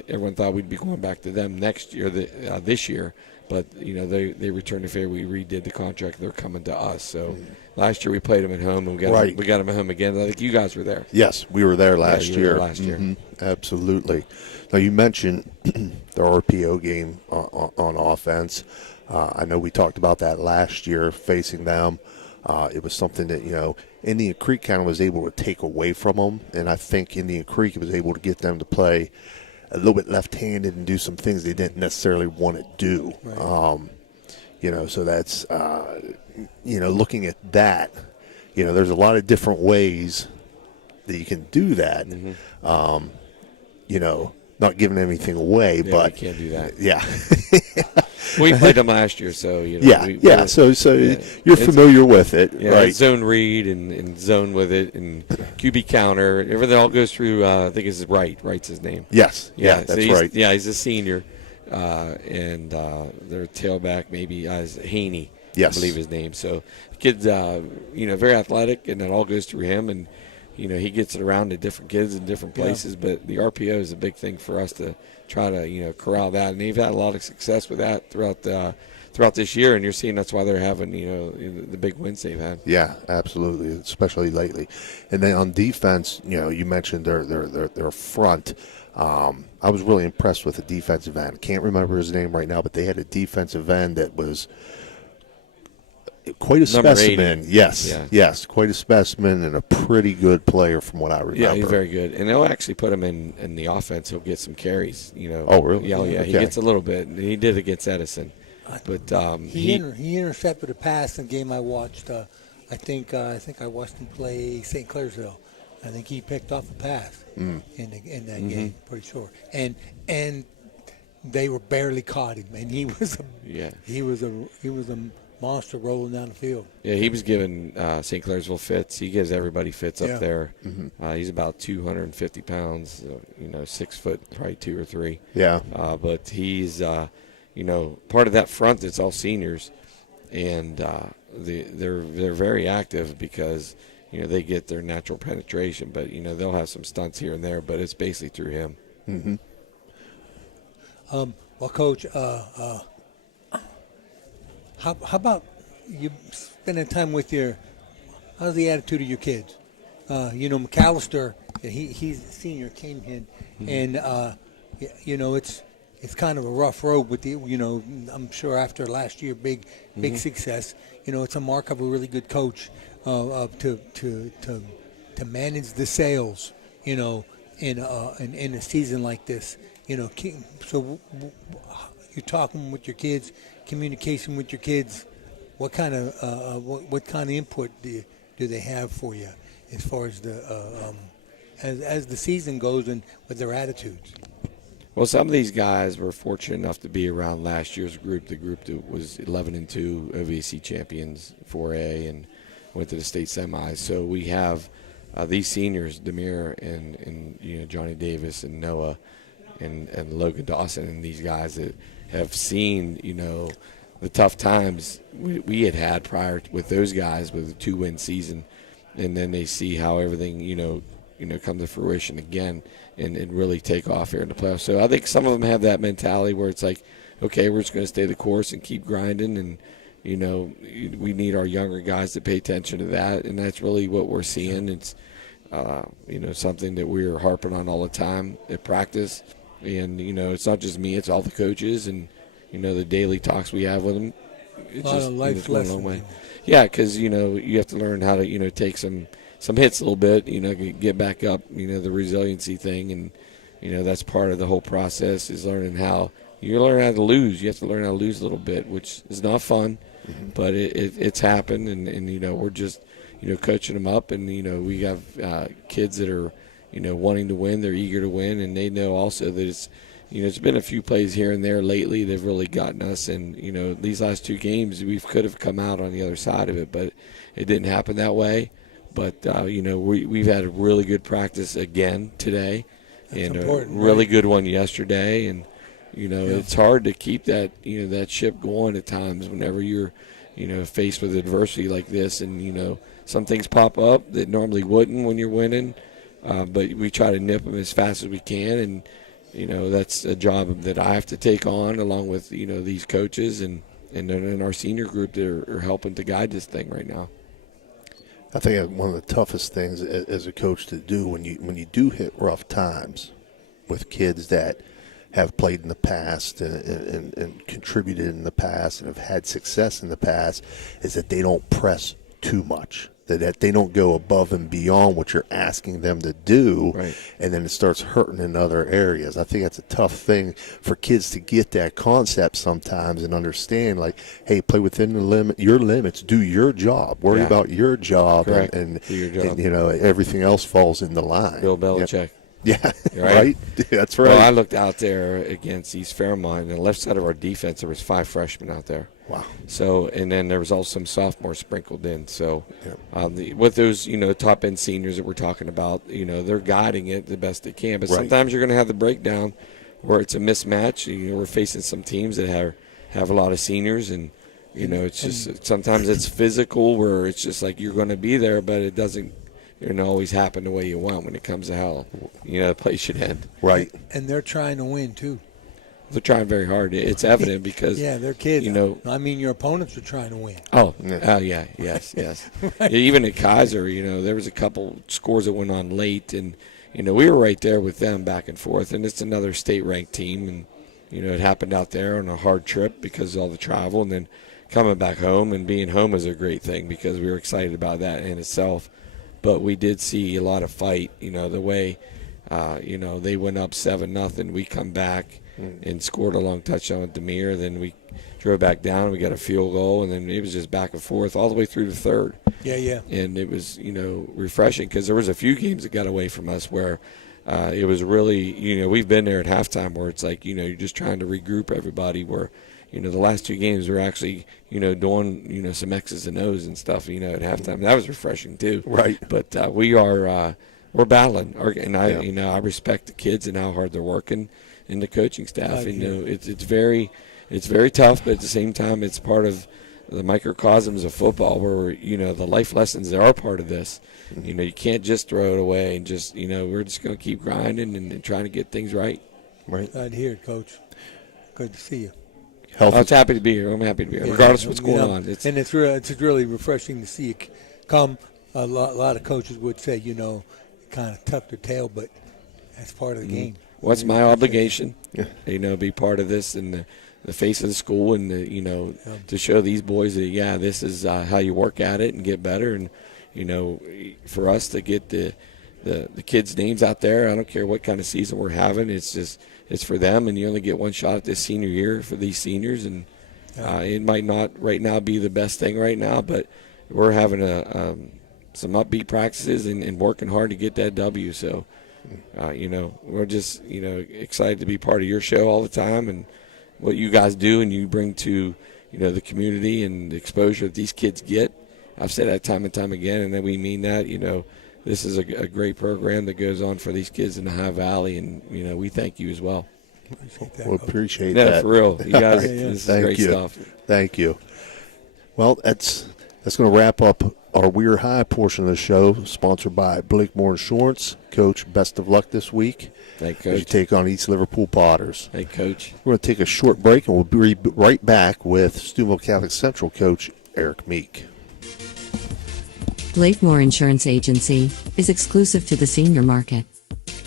everyone thought we'd be going back to them next year, this year. But, they returned the favor. We redid the contract. They're coming to us. So last year we played them at home, and we got them at home again. I think you guys were there. Yes, we were there last year. Last year. Absolutely. Now, you mentioned the RPO game on offense. I know we talked about that last year facing them. It was something that, Indian Creek kind of was able to take away from them, and I think Indian Creek was able to get them to play a little bit left-handed and do some things they didn't necessarily want to do. Right. So that's, looking at that, there's a lot of different ways that you can do that. Not giving anything away, but we can't do that. Yeah. We played them last year, so So you're familiar with it, right? It's zone read and zone with it, and QB counter. Everything all goes through. I think it's Wright's his name. Yes, that's right. Yeah, he's a senior, and their tailback maybe is Haney. Yes, I believe his name. So the kid's very athletic, and it all goes through him, and he gets it around to different kids in different places. But the RPO is a big thing for us to try to corral that, and they've had a lot of success with that throughout this year, and you're seeing that's why they're having the big wins they've had. Yeah, absolutely, especially lately. And then on defense, you mentioned their front. I was really impressed with the defensive end. I can't remember his name right now, but they had a defensive end that was quite a specimen. Yes, quite a specimen and a pretty good player from what I remember. Yeah, he's very good, and they'll actually put him in the offense. He'll get some carries. Oh, really? Yeah, Okay. He gets a little bit. He did against Edison, but he intercepted a pass in the game I watched. I think I watched him play St. Clairsville. I think he picked off a pass in that game, pretty sure. And they were barely caught him, and he was a monster rolling down the field. Yeah, he was giving St. Clairsville fits. He gives everybody fits up there. He's about 250 pounds, 6 foot, probably 2 or 3. Yeah. But he's, part of that front that's all seniors, and they're very active because they get their natural penetration. But they'll have some stunts here and there, but it's basically through him. Well, Coach. How about you spending time with how's the attitude of your kids? McAllister, he's a senior, came in, and it's kind of a rough road with I'm sure after last year big success, it's a mark of a really good coach to manage the sales, in a season like this, so you're talking with your kids. Communication with your kids, what kind of input do they have for you as far as as the season goes and with their attitudes? Well, some of these guys were fortunate enough to be around last year's group, the group that was 11-2 OVC champions 4A and went to the state semis. So we have these seniors, Demir and Johnny Davis and Noah and Logan Dawson, and these guys that have seen, the tough times we had prior with those guys with a 2-win season, and then they see how everything come to fruition again and really take off here in the playoffs. So I think some of them have that mentality where it's like, okay, we're just going to stay the course and keep grinding, and we need our younger guys to pay attention to that, and that's really what we're seeing. It's something that we're harping on all the time at practice, and it's not just me; it's all the coaches and the daily talks we have with them. It's a lot of life going a long lessons. way. Yeah, because you have to learn how to take some hits a little bit, get back up, the resiliency thing, and that's part of the whole process is learning how you learn how to lose. You have to learn how to lose a little bit, which is not fun, but it's happened, and we're just coaching them up, and we have kids that are wanting to win, they're eager to win, and they know also that it's been a few plays here and there lately they've really gotten us, and these last 2 games we could have come out on the other side of it, but it didn't happen that way. But we've had a really good practice again today. That's and important, a really right? good one yesterday, and it's hard to keep that that ship going at times whenever you're faced with adversity like this, and some things pop up that normally wouldn't when you're winning, but we try to nip them as fast as we can, and that's a job that I have to take on along with these coaches and then our senior group that are helping to guide this thing right now. I think one of the toughest things as a coach to do when you do hit rough times with kids that have played in the past and contributed in the past and have had success in the past is that they don't press too much, that they don't go above and beyond what you're asking them to do, right. And then it starts hurting in other areas. I think that's a tough thing for kids to get that concept sometimes and understand, like, hey, play within your limits, do your job, worry about your job, and do your job. and everything else falls into line. Bill Belichick. Yeah, right? That's right. Well, I looked out there against East Fairmont, and the left side of our defense, there was 5 freshmen out there. Wow. So, and then there was also some sophomores sprinkled in. So, with those, top end seniors that we're talking about, they're guiding it the best they can. But sometimes you're going to have the breakdown where it's a mismatch. We're facing some teams that have a lot of seniors, and it's just sometimes it's physical where it's just like you're going to be there, but it doesn't. Always happen the way you want when it comes to how the play should end. Right. And they're trying to win too. They're trying very hard. It's evident because they're kids. I mean, your opponents are trying to win. Oh, yes. Right. Even at Kaiser, there was a couple scores that went on late, and we were right there with them back and forth. And it's another state-ranked team, and it happened out there on a hard trip because of all the travel, and then coming back home and being home is a great thing because we were excited about that in itself. But we did see a lot of fight, the way, they went up 7-0. We come back and scored a long touchdown with Demir. Then we drove back down. We got a field goal, and then it was just back and forth all the way through the third. Yeah. And it was, refreshing because there was a few games that got away from us where it was really, we've been there at halftime where it's like, you're just trying to regroup everybody where, the last 2 games were actually, doing, some X's and O's and stuff, at halftime. That was refreshing too. Right. But we're battling, and I respect the kids and how hard they're working, and the coaching staff. It's very tough, but at the same time, it's part of the microcosms of football where the life lessons that are part of this. You can't just throw it away and just we're just going to keep grinding and trying to get things right. Right. Glad to hear it, Coach. Good to see you. I was happy to be here. I'm happy to be here, regardless of what's going on. It's really refreshing to see you come. A lot of coaches would say, kind of tuck their tail, but that's part of the game. Well, it's my obligation, be part of this and the face of the school, and to show these boys that this is how you work at it and get better, and for us to get the kids' names out there. I don't care what kind of season we're having. It's for them, and you only get one shot at this senior year for these seniors, and it might not right now be the best thing right now, but we're having some upbeat practices and working hard to get that W. So, we're just excited to be part of your show all the time and what you guys do and you bring to the community and the exposure that these kids get. I've said that time and time again, and then we mean that. This is a great program that goes on for these kids in the High Valley, and we thank you as well. We appreciate No, that. for real. You guys, All right. this is Thank great you. stuff. Thank you. Well, that's going to wrap up our Weir High portion of the show, sponsored by Blakemore Insurance. Coach, best of luck this week. Hey, Coach. As you take on East Liverpool Potters. Hey, Coach. We're going to take a short break, and we'll be right back with Steubenville Catholic Central coach Eric Meek. Blakemore Insurance Agency is exclusive to the senior market.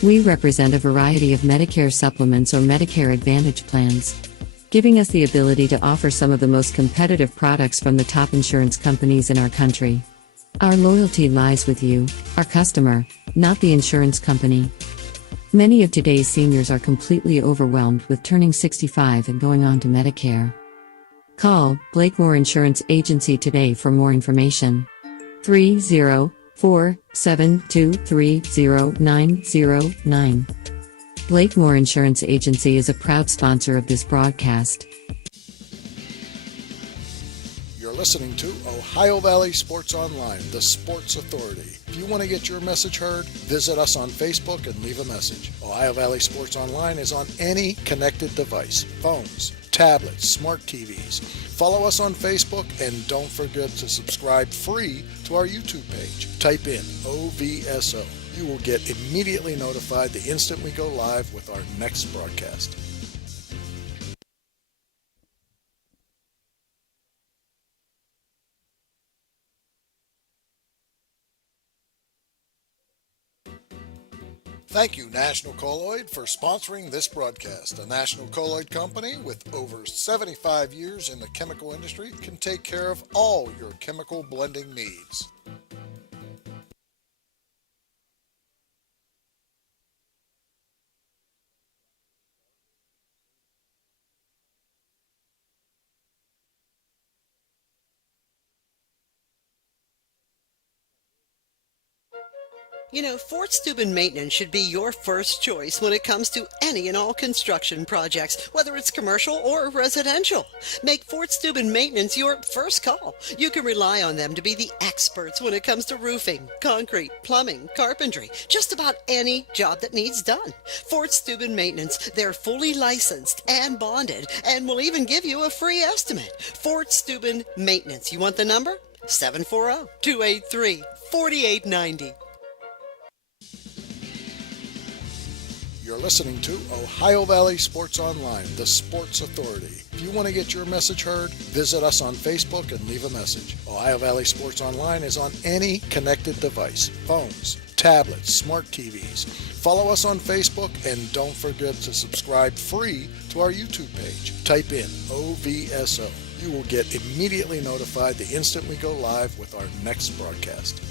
We represent a variety of Medicare supplements or Medicare Advantage plans, giving us the ability to offer some of the most competitive products from the top insurance companies in our country. Our loyalty lies with you, our customer, not the insurance company. Many of today's seniors are completely overwhelmed with turning 65 and going on to Medicare. Call Blakemore Insurance Agency today for more information. 304-723-0909. Blakemore Insurance Agency is a proud sponsor of this broadcast. You're listening to Ohio Valley Sports Online, the sports authority. If you want to get your message heard, visit us on Facebook and leave a message. Ohio Valley Sports Online is on any connected device, phones, tablets, smart TVs. Follow us on Facebook and don't forget to subscribe free to our YouTube page. Type in OVSO. You will get immediately notified the instant we go live with our next broadcast. Thank you, National Colloid, for sponsoring this broadcast. A National Colloid company with over 75 years in the chemical industry can take care of all your chemical blending needs. You know, Fort Steuben Maintenance should be your first choice when it comes to any and all construction projects, whether it's commercial or residential. Make Fort Steuben Maintenance your first call. You can rely on them to be the experts when it comes to roofing, concrete, plumbing, carpentry, just about any job that needs done. Fort Steuben Maintenance, they're fully licensed and bonded and will even give you a free estimate. Fort Steuben Maintenance. You want the number? 740-283-4890. You're listening to Ohio Valley Sports Online, the sports authority. If you want to get your message heard, visit us on Facebook and leave a message. Ohio Valley Sports Online is on any connected device, phones, tablets, smart TVs. Follow us on Facebook and don't forget to subscribe free to our YouTube page. Type in OVSO. You will get immediately notified the instant we go live with our next broadcast.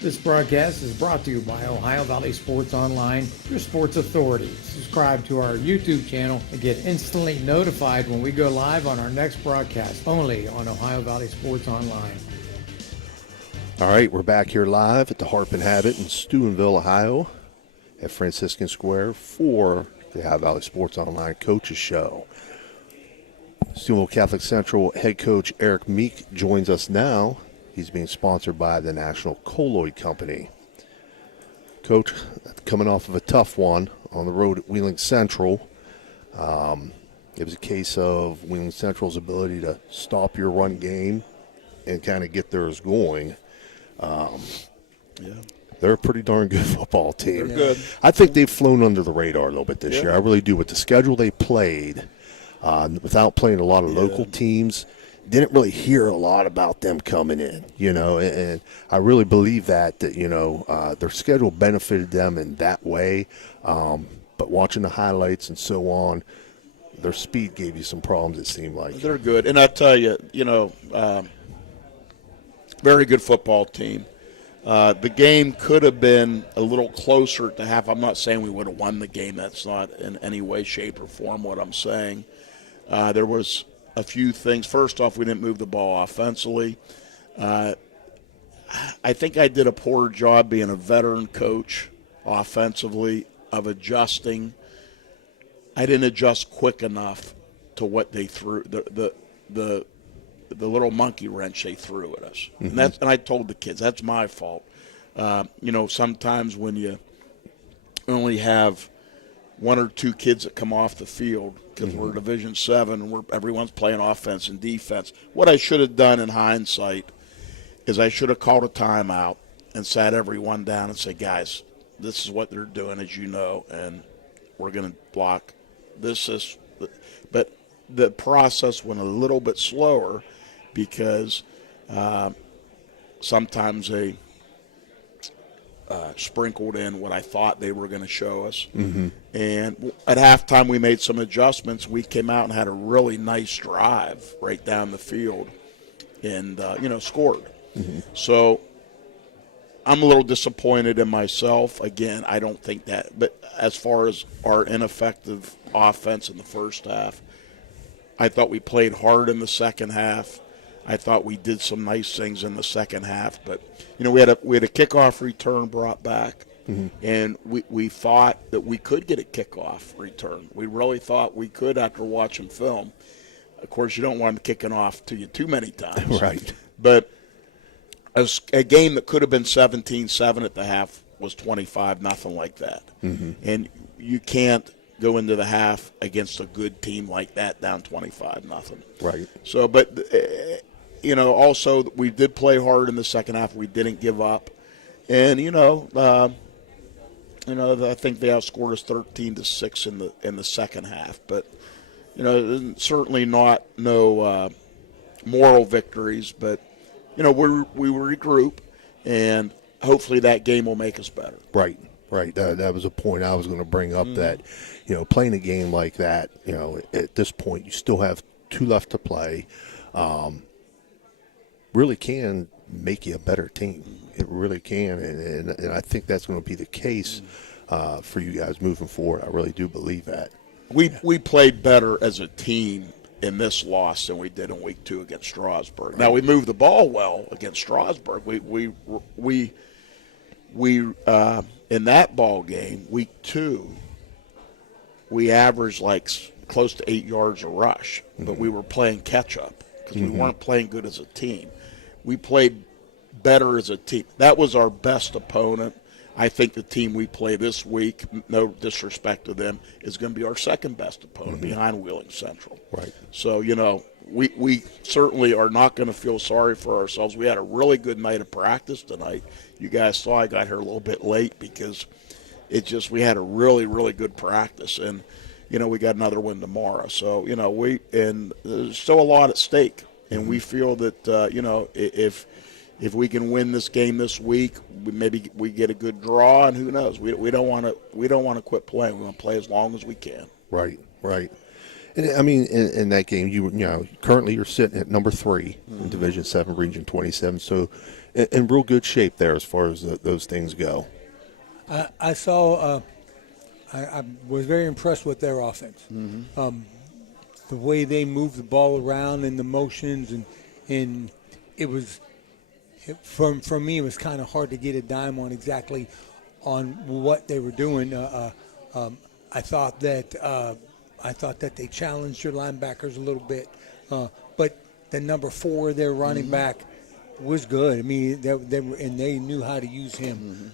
This broadcast is brought to you by Ohio Valley Sports Online, your sports authority. Subscribe to our YouTube channel and get instantly notified when we go live on our next broadcast, only on Ohio Valley Sports Online. All right, we're back here live at the Harp and Habit in Steubenville, Ohio, at Franciscan Square for the Ohio Valley Sports Online Coaches Show. Steubenville Catholic Central head coach Eric Meek joins us now. He's being sponsored by the National Colloid Company. Coach, coming off of a tough one on the road at Wheeling Central. It was a case of Wheeling Central's ability to stop your run game and kind of get theirs going. They're a pretty darn good football team. They're good. I think they've flown under the radar a little bit this year. I really do. With the schedule they played, without playing a lot of local teams, didn't really hear a lot about them coming in, and I really believe that their schedule benefited them in that way. But watching the highlights and so on, their speed gave you some problems, it seemed like. They're good. And I tell you, very good football team. The game could have been a little closer to half. I'm not saying we would have won the game. That's not in any way, shape, or form what I'm saying. There was a few things. First off, we didn't move the ball offensively. I think I did a poor job being a veteran coach offensively of adjusting. I didn't adjust quick enough to what they threw, the little monkey wrench they threw at us. Mm-hmm. And I told the kids, that's my fault. Sometimes when you only have one or two kids that come off the field because we're Division 7 and everyone's playing offense and defense. What I should have done in hindsight is I should have called a timeout and sat everyone down and said, guys, this is what they're doing, as you know, and we're going to block this. But the process went a little bit slower because sometimes they sprinkled in what I thought they were going to show us. And at halftime, we made some adjustments. We came out and had a really nice drive right down the field and, scored. So I'm a little disappointed in myself. Again, I don't think that. But as far as our ineffective offense in the first half, I thought we played hard in the second half. I thought we did some nice things in the second half, but we had a kickoff return brought back, and we thought that we could get a kickoff return. We really thought we could after watching film. Of course, you don't want them kicking off to you too many times, Right? But a game that could have been 17-7 at the half was 25-0 like that, and you can't go into the half against a good team like that down 25-0. Right. So, but also we did play hard in the second half. We didn't give up, and I think they outscored us 13-6 in the second half. But certainly not no moral victories. But we regroup, and hopefully that game will make us better. Right. That was a point I was going to bring up. That playing a game like that, at this point you still have 2 left to play. Really can make you a better team. It really can, and I think that's going to be the case for you guys moving forward. I really do believe that. We played better as a team in this loss than we did in week 2 against Strasburg. Now we moved the ball well against Strasburg. We in that ball game, week 2, we averaged like close to 8 yards a rush, but we were playing catch up because we weren't playing good as a team. We played better as a team. That was our best opponent. I think the team we play this week, no disrespect to them, is going to be our second best opponent behind Wheeling Central. Right. So, we certainly are not going to feel sorry for ourselves. We had a really good night of practice tonight. You guys saw I got here a little bit late because we had a really, really good practice. And, we got another one tomorrow. So, and there's still a lot at stake. And we feel that, if we can win this game this week, maybe we get a good draw, and who knows? We don't want to quit playing. We want to play as long as we can. Right. And I mean, in that game, currently you're sitting at number 3 in Division 7, Region 27. So, in real good shape there as far as those things go. I saw. I was very impressed with their offense. The way they moved the ball around and the motions, and it was. For me, it was kind of hard to get a dime on exactly on what they were doing. I thought that they challenged your linebackers a little bit, but the number 4, their running back, was good. I mean, they knew how to use him.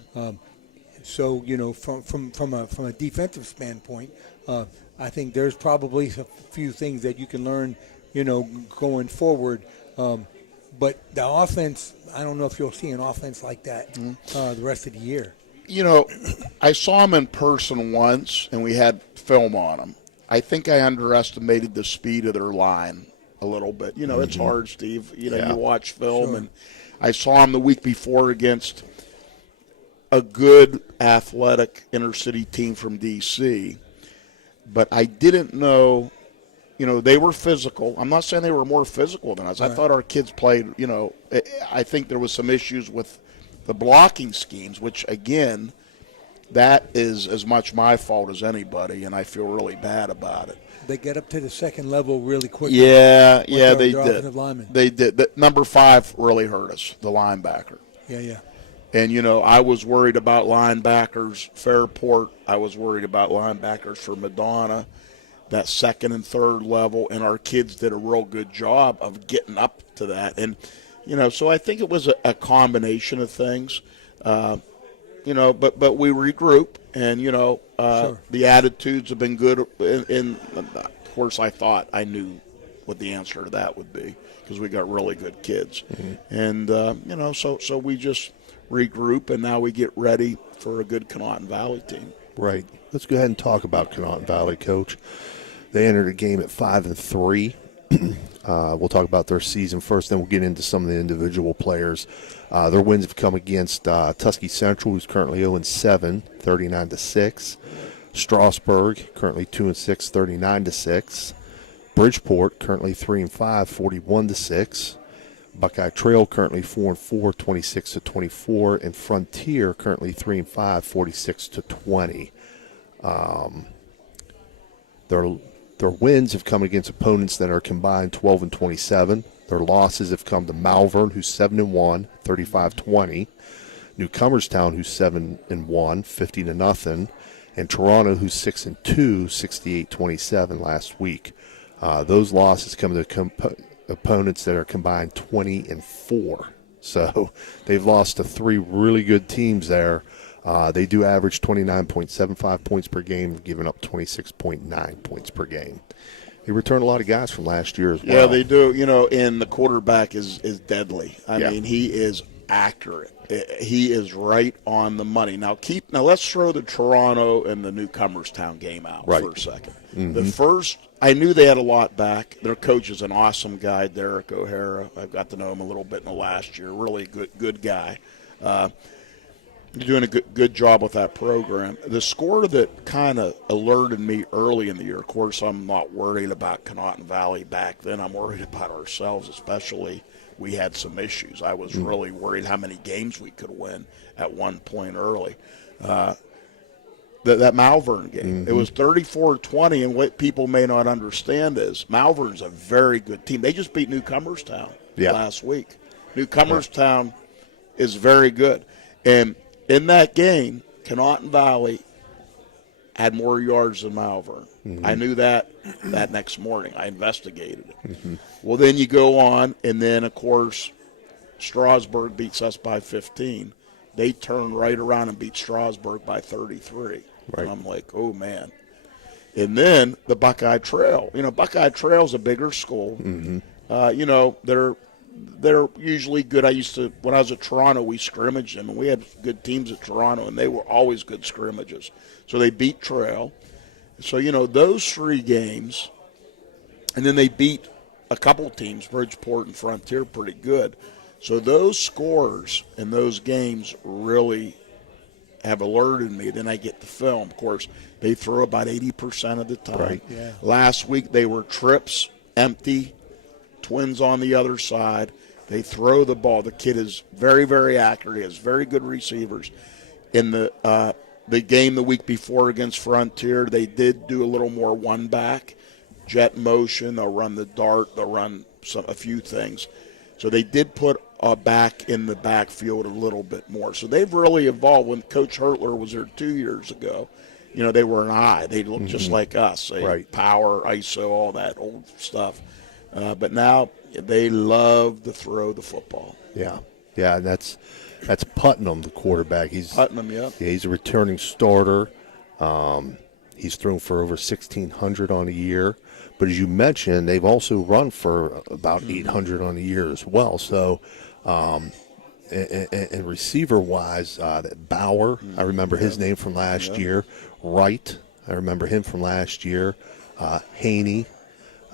So from a defensive standpoint, I think there's probably a few things that you can learn, going forward. But the offense, I don't know if you'll see an offense like that the rest of the year. I saw him in person once, and we had film on him. I think I underestimated the speed of their line a little bit. It's hard, Steve. You watch film, and I saw him the week before against a good athletic inner-city team from D.C., but I didn't know – they were physical. I'm not saying they were more physical than us. Right. I thought our kids played, I think there was some issues with the blocking schemes, which, again, that is as much my fault as anybody, and I feel really bad about it. They get up to the second level really quickly. Yeah, they did. They did. Number 5 really hurt us, the linebacker. Yeah. And, I was worried about linebackers, Fairport. I was worried about linebackers for Madonna. That second and third level, and our kids did a real good job of getting up to that. And, so I think it was a combination of things. but we regroup, and Sure. the attitudes have been good. And of course, I thought I knew what the answer to that would be because we got really good kids, and so we just regroup, and now we get ready for a good Connaughton Valley team. Right. Let's go ahead and talk about Connaughton Valley, Coach. They entered the game at 5-3. We'll talk about their season first, then we'll get into some of the individual players. Their wins have come against Tuskegee Central, who's currently 0-7, 39-6. Strasburg, currently 2-6, 39-6. Bridgeport, currently 3-5, 41-6. Buckeye Trail, currently 4-4, 26-24. And Frontier, currently 3-5, 46-20. Their wins have come against opponents that are combined 12-27. Their losses have come to Malvern, who's 7-1, 35-20. Newcomerstown, who's 7-1, 50-0. And Toronto, who's 6-2, 68-27 last week. Those losses come to opponents that are combined 20-4. So they've lost to three really good teams there. They do average 29.75 points per game, giving up 26.9 points per game. They return a lot of guys from last year as well. Yeah, they do. And the quarterback is deadly. I mean, he is accurate. He is right on the money. Now let's throw the Toronto and the Newcomerstown game out for a second. Mm-hmm. The first, I knew they had a lot back. Their coach is an awesome guy, Derek O'Hara. I've got to know him a little bit in the last year. Really good guy. Doing a good job with that program. The score that kind of alerted me early in the year, of course, I'm not worried about Connaughton Valley back then. I'm worried about ourselves, especially we had some issues. I was really worried how many games we could win at one point early. That Malvern game, it was 34-20, and what people may not understand is Malvern's a very good team. They just beat Newcomerstown last week. Newcomerstown is very good. And in that game, Connaughton Valley had more yards than Malvern. I knew that next morning. I investigated it. Well, then you go on, and then, of course, Strasburg beats us by 15. They turn right around and beat Strasburg by 33. And I'm like, oh, man. And then the Buckeye Trail. Buckeye Trail's a bigger school. They're usually good. When I was at Toronto, we scrimmaged them, and we had good teams at Toronto, and they were always good scrimmages. So they beat Trail. So, those three games, and then they beat a couple teams, Bridgeport and Frontier, pretty good. So those scores in those games really have alerted me. Then I get the film. Of course, they throw about 80% of the time. Right. Yeah. Last week they were trips, empty, twins on the other side. They throw the ball. The kid is very, very accurate. He has very good receivers. In the game the week before against Frontier, they did do a little more one-back, jet motion. They'll run the dart. They'll run a few things. So they did put a back in the backfield a little bit more. So they've really evolved. When Coach Hertler was there 2 years ago, they were an eye. They looked just like us. Power, ISO, all that old stuff. But now they love to throw the football. Yeah, and that's Putnam, the quarterback. Putnam, yeah. Yeah, he's a returning starter. He's thrown for over 1,600 on a year. But as you mentioned, they've also run for about 800 on a year as well. So, and receiver-wise, Bauer, I remember his name from last year. Wright, I remember him from last year. Haney,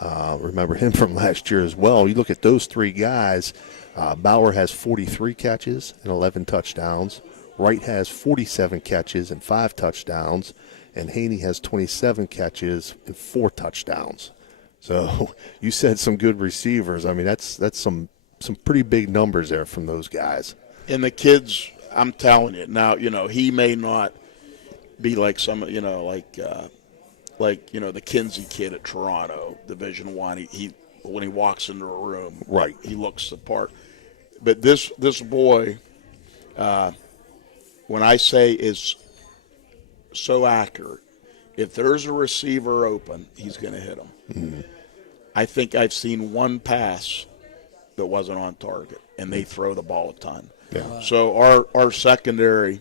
remember him from last year as well. You look at those three guys, Bauer has 43 catches and 11 touchdowns. Wright has 47 catches and 5 touchdowns. And Haney has 27 catches and 4 touchdowns. So you said some good receivers. I mean, that's some pretty big numbers there from those guys. And the kids, I'm telling you now, he may not be like some, like the Kinsey kid at Toronto, Division I. He when he walks into a room, he looks the part. But this boy, when I say is so accurate, if there's a receiver open, he's going to hit him. I think I've seen one pass that wasn't on target, and they throw the ball a ton. Yeah. So our secondary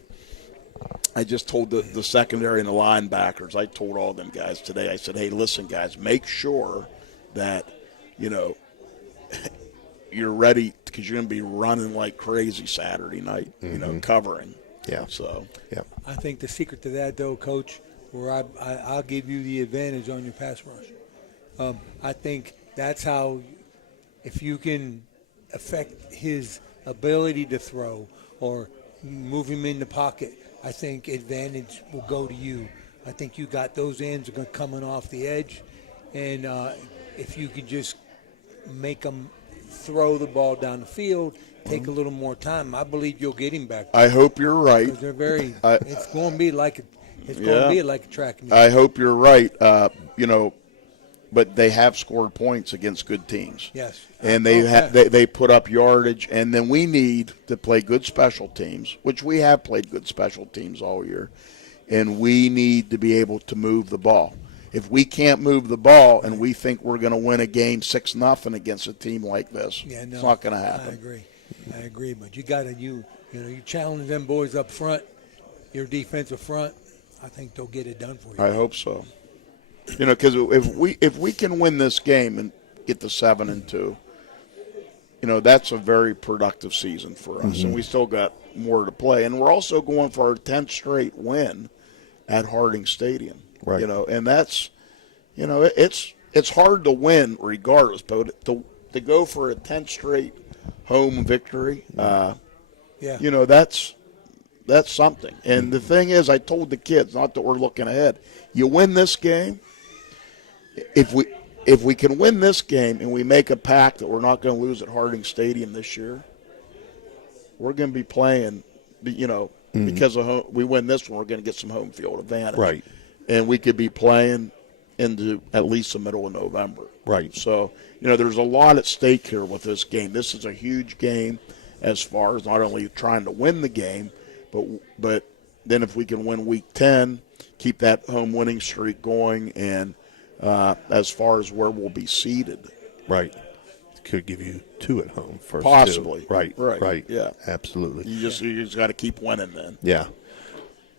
I just told the secondary and the linebackers, I told all them guys today, I said, hey, listen, guys, make sure that, you're ready because you're going to be running like crazy Saturday night, covering. Yeah. So, yeah. I think the secret to that, though, Coach, where I'll give you the advantage on your pass rush. I think that's how, if you can affect his ability to throw or move him in the pocket, I think advantage will go to you. I think you got those ends coming off the edge, and if you could just make them throw the ball down the field, take a little more time, I believe you'll get him back. I hope you're right. 'Cause they're very. It's going to be like a track meet. I hope you're right. But they have scored points against good teams. Yes. And they put up yardage, and then we need to play good special teams, which we have played good special teams all year, and we need to be able to move the ball. If we can't move the ball and we think we're going to win a game 6-0 against a team like this, it's not going to happen. I agree. But you got to you challenge them boys up front, your defensive front. I think they'll get it done for you. I hope so. Because if we can win this game and get to 7-2, that's a very productive season for us, and we still got more to play. And we're also going for our 10th straight win at Harding Stadium. Right. And that's, it's hard to win regardless, but to go for a 10th straight home victory, that's something. And the thing is, I told the kids, not that we're looking ahead, you win this game. If we can win this game and we make a pact that we're not going to lose at Harding Stadium this year, we're going to be playing, because we win this one, we're going to get some home field advantage. Right. And we could be playing into at least the middle of November. Right. So, there's a lot at stake here with this game. This is a huge game as far as not only trying to win the game, but then if we can win Week 10, keep that home winning streak going, and as far as where we'll be seated. Right. Could give you 2 at home first. Possibly. Right. Yeah. Absolutely. You just got to keep winning then. Yeah.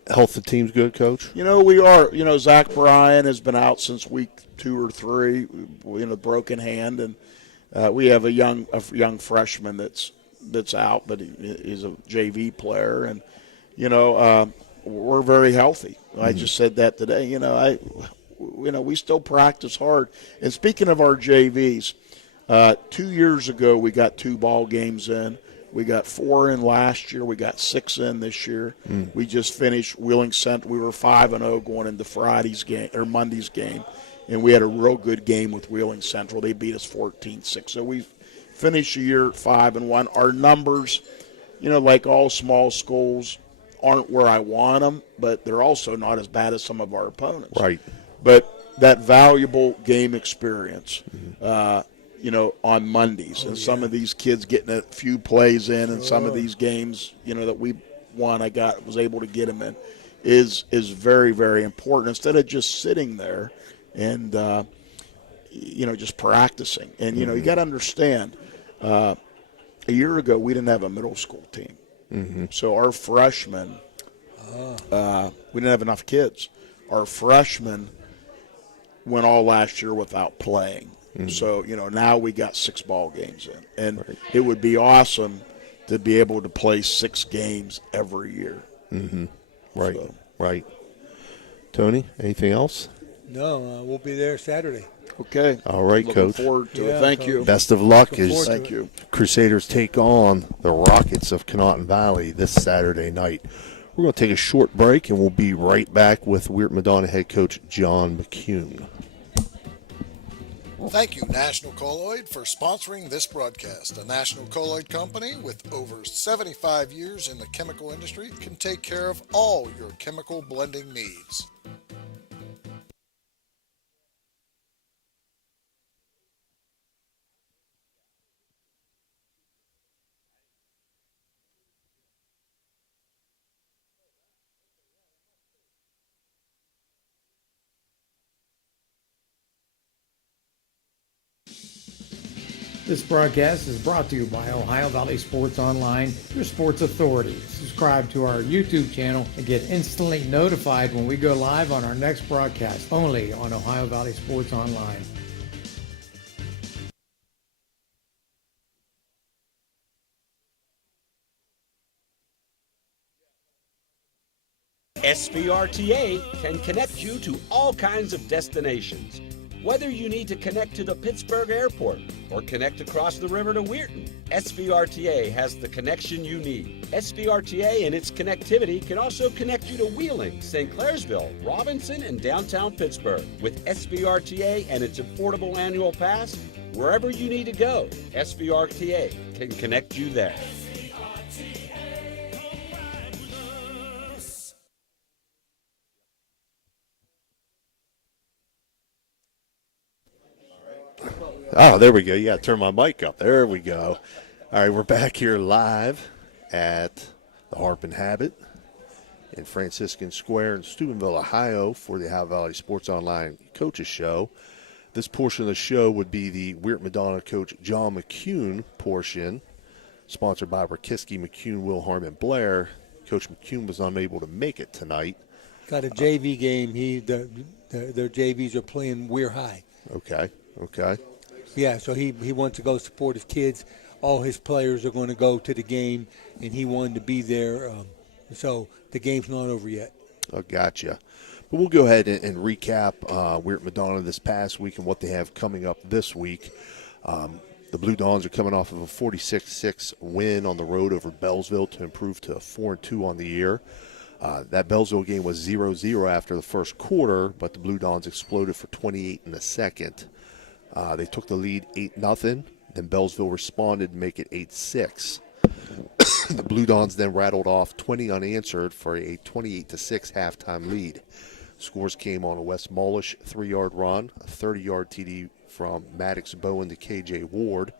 Health of the team's good, Coach? We are. Zach Bryan has been out since week 2 or 3, broken hand, and we have a young freshman that's out, but he's a JV player, and we're very healthy. I just said that today. We still practice hard. And speaking of our JVs, 2 years ago we got 2 ball games in. We got 4 in last year. We got 6 in this year. We just finished Wheeling Central. We were 5-0 going into Friday's game or Monday's game, and we had a real good game with Wheeling Central. They beat us 14-6. So we finished the year 5-1. Our numbers, like all small schools, aren't where I want them, but they're also not as bad as some of our opponents. Right. But that valuable game experience. On Mondays, and some of these kids getting a few plays in, and some of these games, that we won, was able to get them in, is very, very important. Instead of just sitting there and just practicing, and you got to understand, a year ago we didn't have a middle school team, so our freshmen, we didn't have enough kids. Our freshmen went all last year without playing. So, now we got 6 ball games in. And it would be awesome to be able to play 6 games every year. Right, So. right. Tony, anything else? No, we'll be there Saturday. Okay. All right, Looking Coach. forward to it. Thank you. Best of luck Looking as forward to Thank you. Crusaders take on the Rockets of Conotton Valley this Saturday night. We're going to take a short break, and we'll be right back with Weird Madonna head coach John McCune. Thank you, National Colloid, for sponsoring this broadcast. A National Colloid company with over 75 years in the chemical industry can take care of all your chemical blending needs. This broadcast is brought to you by Ohio Valley Sports Online, your sports authority. Subscribe to our YouTube channel and get instantly notified when we go live on our next broadcast, only on Ohio Valley Sports Online. SVRTA can connect you to all kinds of destinations. Whether you need to connect to the Pittsburgh airport or connect across the river to Weirton, SVRTA has the connection you need. SVRTA and its connectivity can also connect you to Wheeling, St. Clairsville, Robinson, and downtown Pittsburgh. With SVRTA and its affordable annual pass, wherever you need to go, SVRTA can connect you there. Oh, there we go. Yeah, turn my mic up. There we go. All right, we're back here live at the Harp and Habit in Franciscan Square in Steubenville, Ohio for the Ohio Valley Sports Online Coaches Show. This portion of the show would be the Weird Madonna coach John McCune portion, sponsored by Rakiski, McCune, Wilharm, and Blair. Coach McCune was unable to make it tonight. Got a JV game. Their JVs are playing Weir High. Okay. Yeah, so he wants to go support his kids. All his players are going to go to the game, and he wanted to be there. So the game's not over yet. Oh, gotcha. But we'll go ahead and recap Weird Madonna this past week and what they have coming up this week. The Blue Dawns are coming off of a 46-6 win on the road over Bellsville to improve to 4-2 on the year. That Bellsville game was 0-0 after the first quarter, but the Blue Dawns exploded for 28 in the second. They took the lead 8-0. Then Bellsville responded to make it 8-6. The Blue Dawns then rattled off 20 unanswered for a 28-6 halftime lead. Scores came on a Wes Mullish 3-yard run, a 30-yard TD from Maddox Bowen to KJ Ward,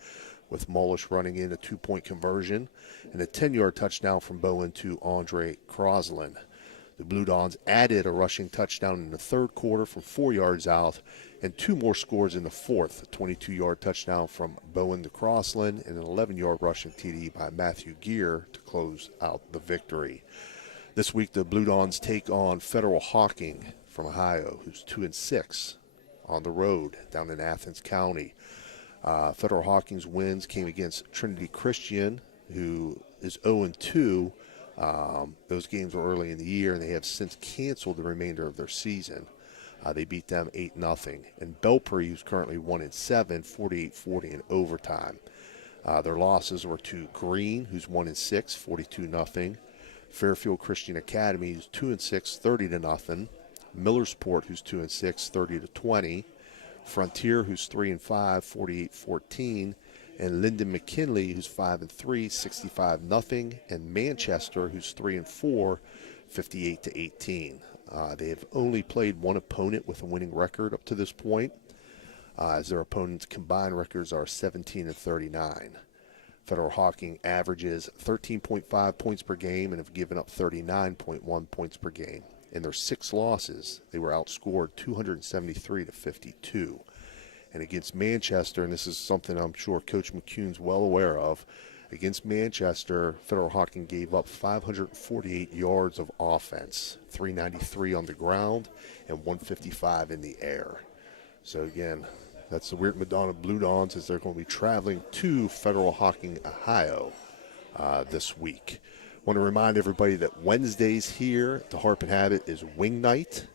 with Mullish running in a 2-point conversion, and a 10-yard touchdown from Bowen to Andre Croslin. The Blue Dawns added a rushing touchdown in the third quarter from 4 yards out, and 2 more scores in the fourth, a 22-yard touchdown from Bowen to Crossland and an 11-yard rushing TD by Matthew Gear to close out the victory. This week, the Blue Dawns take on Federal Hawking from Ohio, who's 2-6 on the road down in Athens County. Federal Hawking's wins came against Trinity Christian, who is 0-2. Those games were early in the year, and they have since canceled the remainder of their season. They beat them 8-0. And Belpre, who's currently 1-7, 48-40 in overtime. Their losses were to Green, who's 1-6, 42-0. Fairfield Christian Academy, who's 2-6, 30-0. Millersport, who's 2-6, 30-20. Frontier, who's 3-5, 48-14. And Lyndon McKinley, who's 5-3, 65-0. And Manchester, who's 3-4, 58-18. They have only played one opponent with a winning record up to this point, as their opponents' combined records are 17-39. Federal Hawking averages 13.5 points per game and have given up 39.1 points per game. In their 6 losses, they were outscored 273-52. And against Manchester, and this is something I'm sure Coach McCune's well aware of, against Manchester, Federal Hawking gave up 548 yards of offense, 393 on the ground, and 155 in the air. So again, that's the Weird Madonna Blue Dawns as they're going to be traveling to Federal Hawking, Ohio this week. I want to remind everybody that Wednesdays here at the Harp and Habit is Wing Night,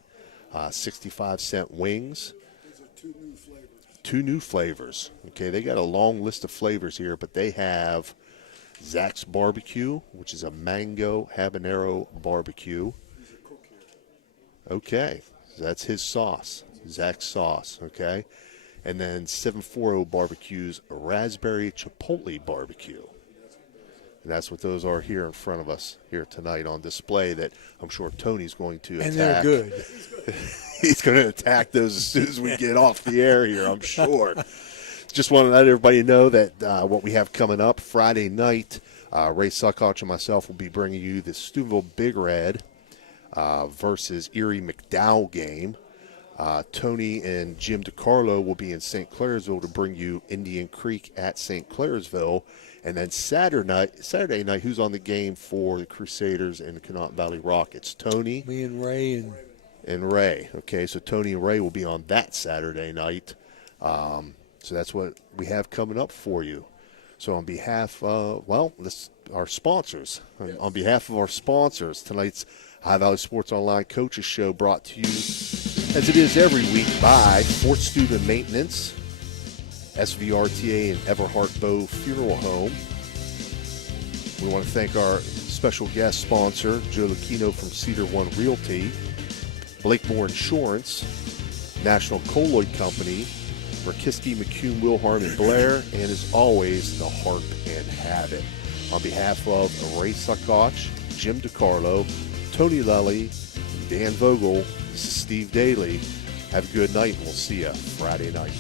65-cent wings. 2 new flavors. Okay, they got a long list of flavors here, but they have Zach's Barbecue, which is a mango habanero barbecue. Okay, so that's his sauce, Zach's sauce, okay? And then 740 Barbecue's raspberry chipotle barbecue. And that's what those are here in front of us here tonight on display that I'm sure Tony's going to attack. And they're good. He's going to attack those as soon as we get off the air here, I'm sure. Just want to let everybody know that what we have coming up Friday night, Ray Saccoccia and myself will be bringing you the Steubenville Big Red versus Erie McDowell game. Tony and Jim DiCarlo will be in St. Clairsville to bring you Indian Creek at St. Clairsville. And then Saturday night, who's on the game for the Crusaders and the Connaught Valley Rockets? Tony? Me and Ray. And Ray. Okay, so Tony and Ray will be on that Saturday night. So that's what we have coming up for you. So on behalf of, our sponsors. Yes. On behalf of our sponsors, tonight's High Valley Sports Online Coaches Show brought to you, as it is every week, by Fort Steuben Maintenance, SVRTA and Everhart Bow Funeral Home. We want to thank our special guest sponsor, Joe Lickino from Cedar One Realty, Blakemore Insurance, National Colloid Company, Merkiski, McCune, Wilharm, and Blair, and as always, the Harp and Habit. On behalf of Reno Saccoccia, Jim DiCarlo, Tony Lelly, Dan Vogel, this is Steve Daly. Have a good night, and we'll see you Friday night.